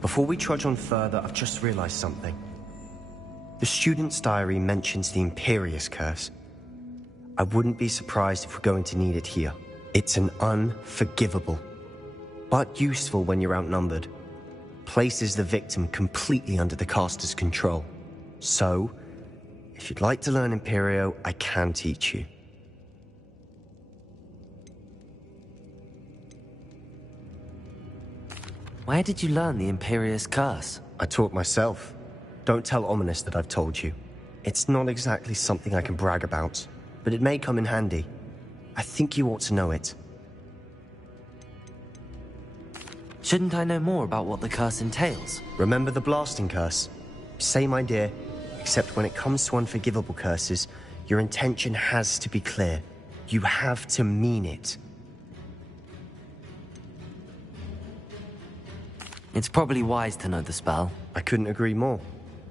Before we trudge on further, I've just realized something. The student's diary mentions the Imperious Curse. I wouldn't be surprised if we're going to need it here. It's an unforgivable, but useful when you're outnumbered. Places the victim completely under the caster's control. So, if you'd like to learn Imperio, I can teach you. Where did you learn the Imperious Curse? I taught myself. Don't tell Ominous that I've told you. It's not exactly something I can brag about, but it may come in handy. I think you ought to know it. Shouldn't I know more about what the curse entails? Remember the blasting curse? Same idea, except when it comes to unforgivable curses, your intention has to be clear. You have to mean it. It's probably wise to know the spell. I couldn't agree more.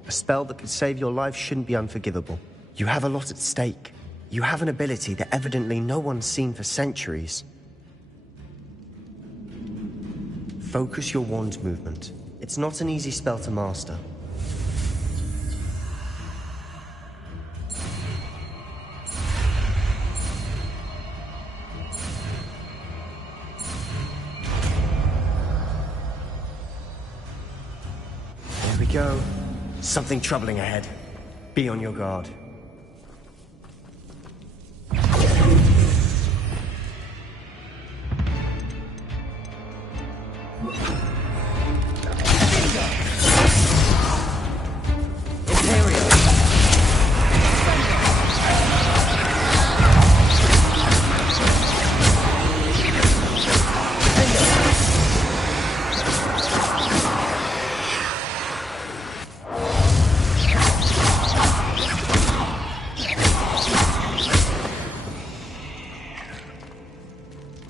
A spell that could save your life shouldn't be unforgivable. You have a lot at stake. You have an ability that evidently no one's seen for centuries. Focus your wand movement. It's not an easy spell to master. There we go. Something troubling ahead. Be on your guard.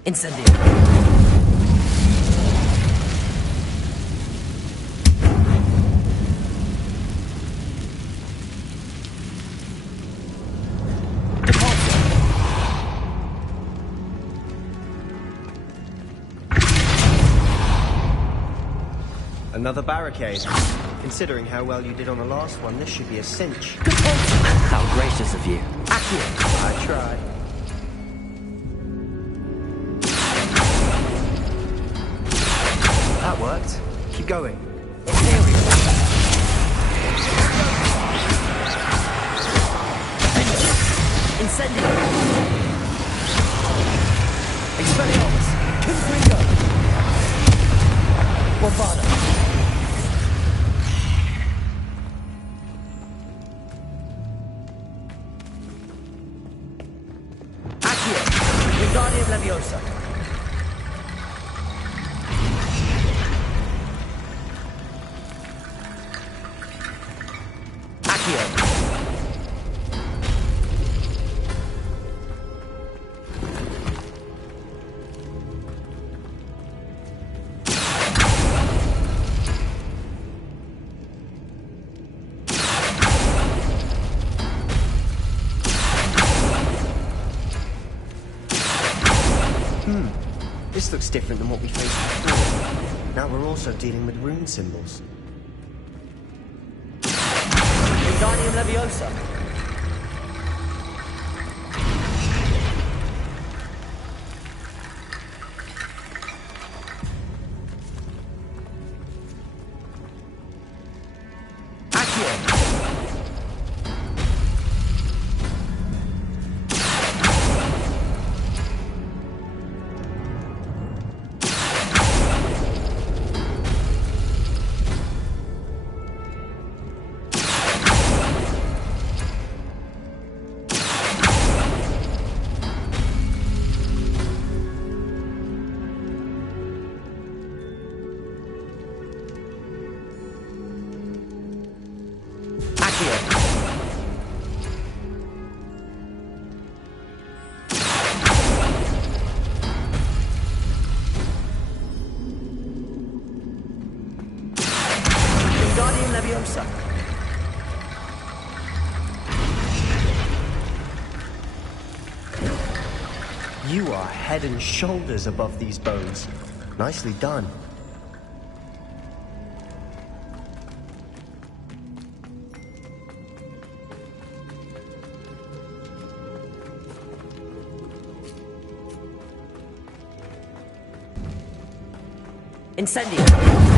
Incendio. Another barricade. Considering how well you did on the last one, this should be a cinch. How gracious of you. I tried. That worked. Keep going. Incendio. Expelliarmus. Confringo. Wavada. Accio. Wingardium Leviosa. This looks different than what we faced before. Now we're also dealing with rune symbols. Wingardium Leviosa. Wingardium Leviosa. You are head and shoulders above these bones. Nicely done. Incendio!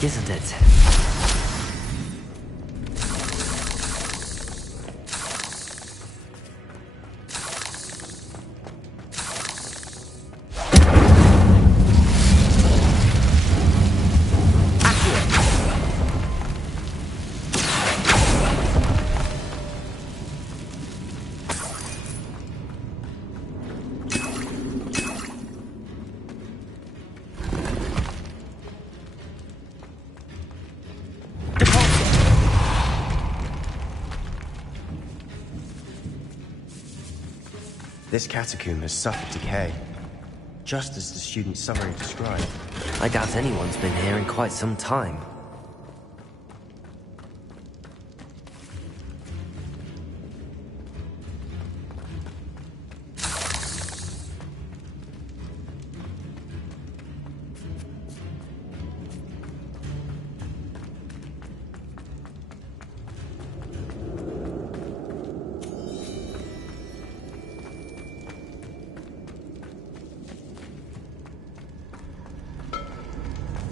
Isn't it? This catacomb has suffered decay, just as the student summary described. I doubt anyone's been here in quite some time.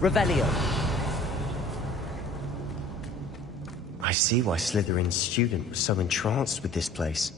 Revelio. I see why Slytherin's student was so entranced with this place.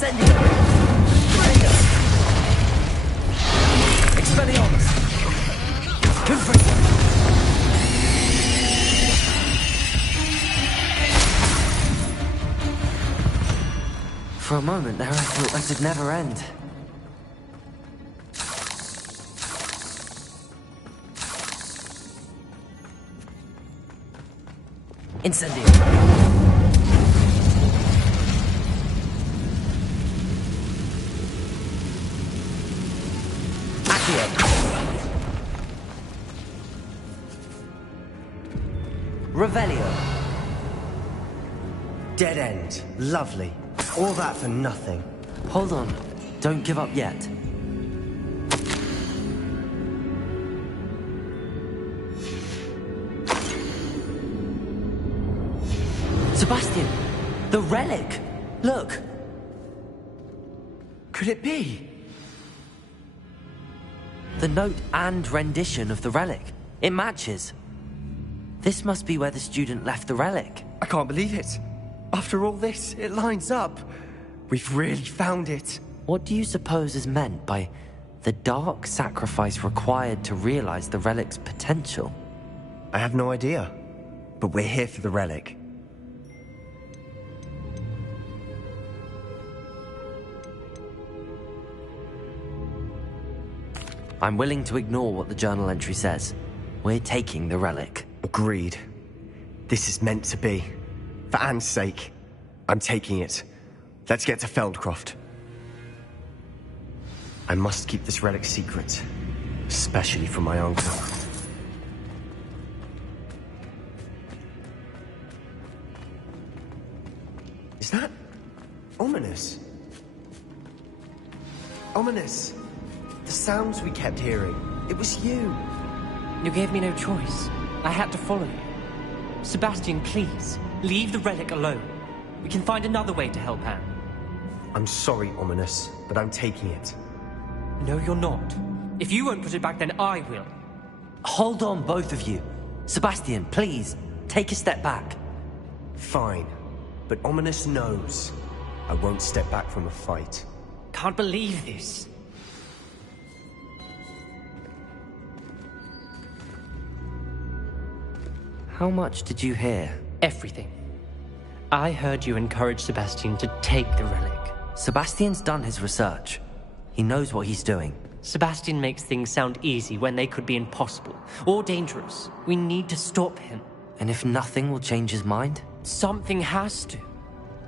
Incendio! Trigger! Expelliarmus! Confringo! For a moment there, I thought that would never end. Incendio! Revelio. Dead end. Lovely. All that for nothing. Hold on. Don't give up yet. Sebastian! The relic! Look! Could it be? The note and rendition of the relic. It matches. This must be where the student left the relic. I can't believe it. After all this, it lines up. We've really found it. What do you suppose is meant by the dark sacrifice required to realize the relic's potential? I have no idea. But we're here for the relic. I'm willing to ignore what the journal entry says. We're taking the relic. Agreed. This is meant to be. For Anne's sake, I'm taking it. Let's get to Feldcroft. I must keep this relic secret, especially from my uncle. Is that ominous? Ominous. The sounds we kept hearing. It was you. You gave me no choice. I had to follow you. Sebastian, please, leave the relic alone. We can find another way to help Anne. I'm sorry, Ominous, but I'm taking it. No, you're not. If you won't put it back, then I will. Hold on, both of you. Sebastian, please, take a step back. Fine, but Ominous knows I won't step back from a fight. Can't believe this. How much did you hear? Everything. I heard you encourage Sebastian to take the relic. Sebastian's done his research. He knows what he's doing. Sebastian makes things sound easy when they could be impossible or dangerous. We need to stop him. And if nothing will change his mind? Something has to.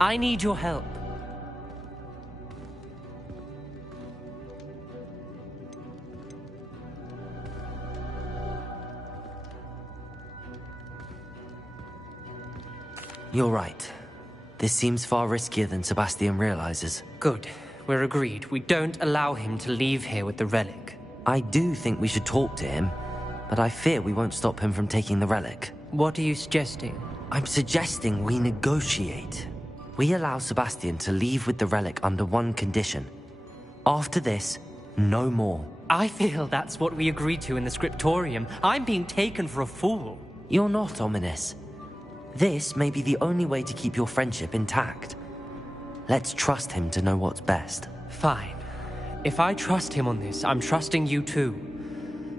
I need your help. You're right. This seems far riskier than Sebastian realizes. Good. We're agreed. We don't allow him to leave here with the relic. I do think we should talk to him, but I fear we won't stop him from taking the relic. What are you suggesting? I'm suggesting we negotiate. We allow Sebastian to leave with the relic under one condition. After this, no more. I feel that's what we agreed to in the scriptorium. I'm being taken for a fool. You're not, Ominous. This may be the only way to keep your friendship intact. Let's trust him to know what's best. Fine. If I trust him on this, I'm trusting you too.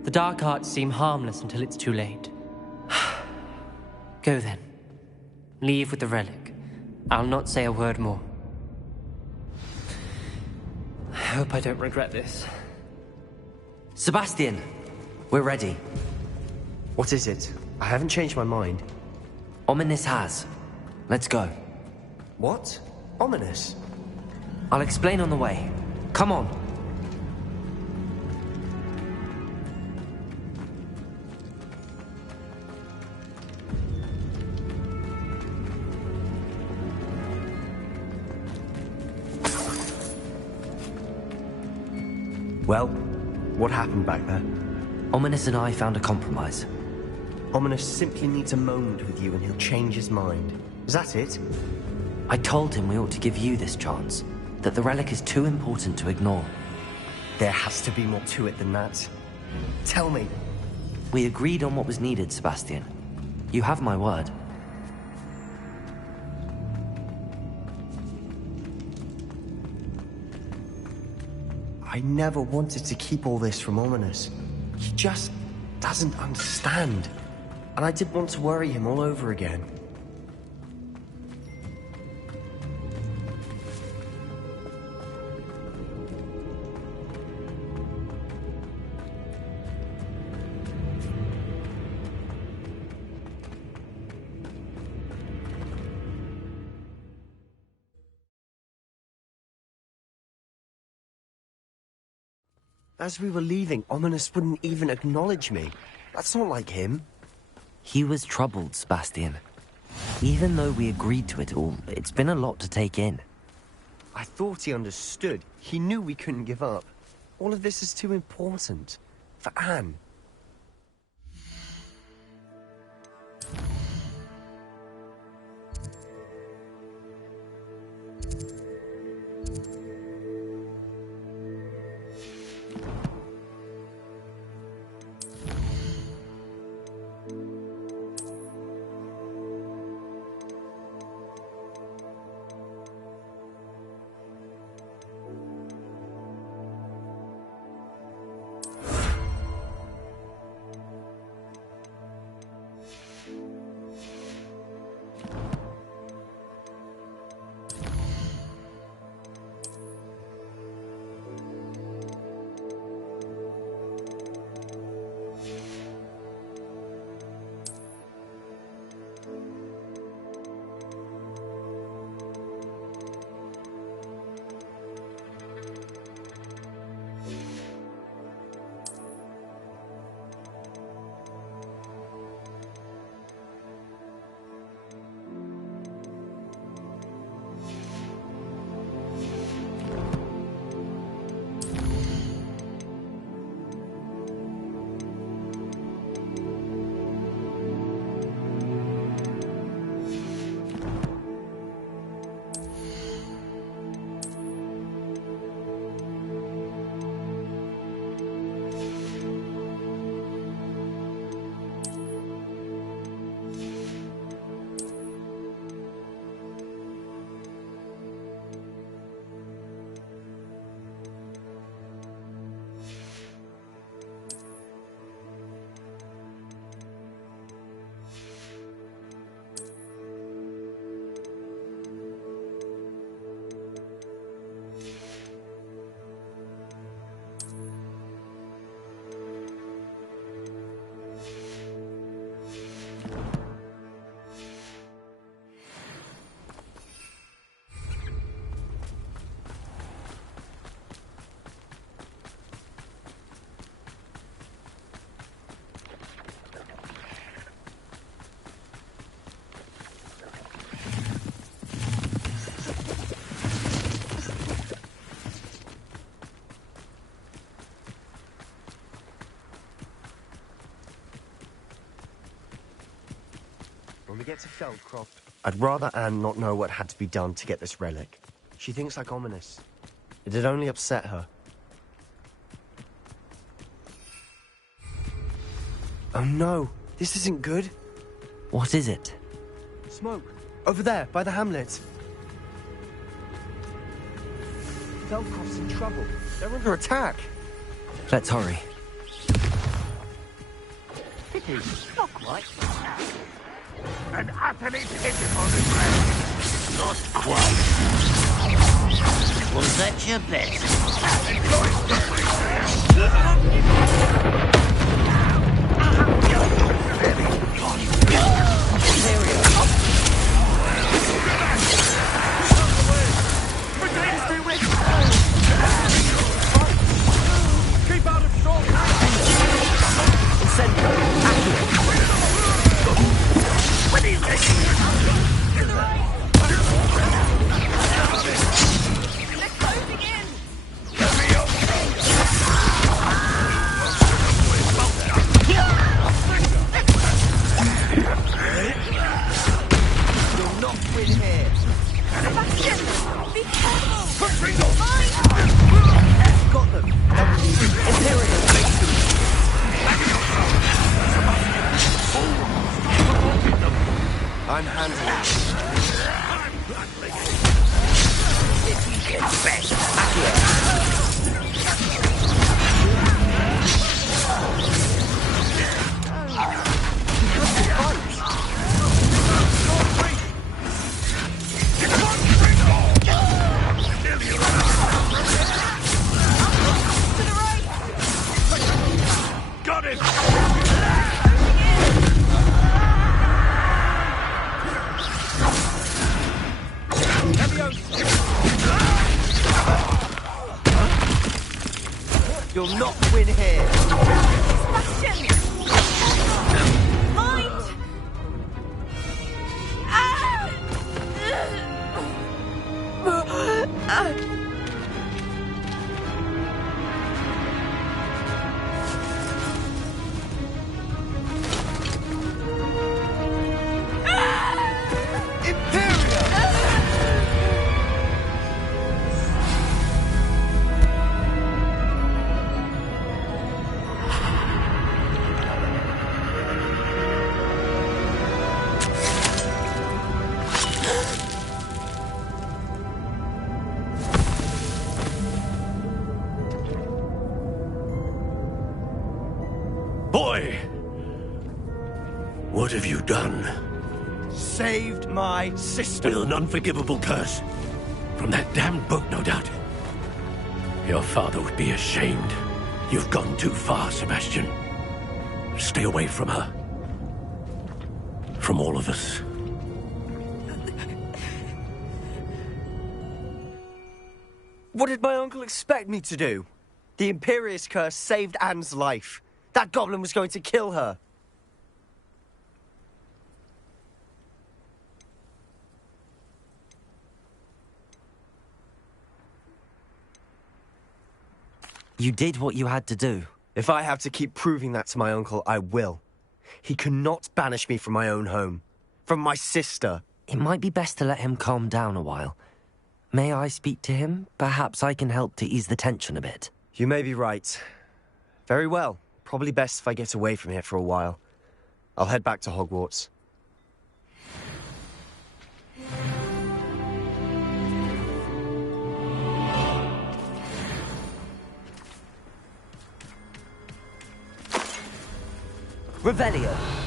The dark arts seem harmless until it's too late. Go then. Leave with the relic. I'll not say a word more. I hope I don't regret this. Sebastian, we're ready. What is it? I haven't changed my mind. Ominous has. Let's go. What? Ominous? I'll explain on the way. Come on. Well, what happened back there? Ominous and I found a compromise. Ominous simply needs a moment with you and he'll change his mind. Is that it? I told him we ought to give you this chance, that the relic is too important to ignore. There has to be more to it than that. Tell me. We agreed on what was needed, Sebastian. You have my word. I never wanted to keep all this from Ominous. He just doesn't understand. And I didn't want to worry him all over again. As we were leaving, Ominous wouldn't even acknowledge me. That's not like him. He was troubled, Sebastian. Even though we agreed to it all, it's been a lot to take in. I thought he understood. He knew we couldn't give up. All of this is too important. For Anne. When we get to Feldcroft, I'd rather Anne not know what had to be done to get this relic. She thinks like Ominous. It'd only upset her. Oh no, this isn't good. What is it? Smoke. Over there, by the hamlet. Feldcroft's in trouble. They're under attack. Let's hurry. It is not quite. And utterly pitiful regret. Not quite. Was that your best? Keep out of shore! What are you I'm handling it. If he gets best, him! You'll not win here. Sebastian! Mind! Boy! What have you done? Saved my sister. With an unforgivable curse. From that damned book, no doubt. Your father would be ashamed. You've gone too far, Sebastian. Stay away from her. From all of us. What did my uncle expect me to do? The Imperious curse saved Anne's life. That goblin was going to kill her. You did what you had to do. If I have to keep proving that to my uncle, I will. He cannot banish me from my own home. From my sister. It might be best to let him calm down a while. May I speak to him? Perhaps I can help to ease the tension a bit. You may be right. Very well. Probably best if I get away from here for a while. I'll head back to Hogwarts. Revelio.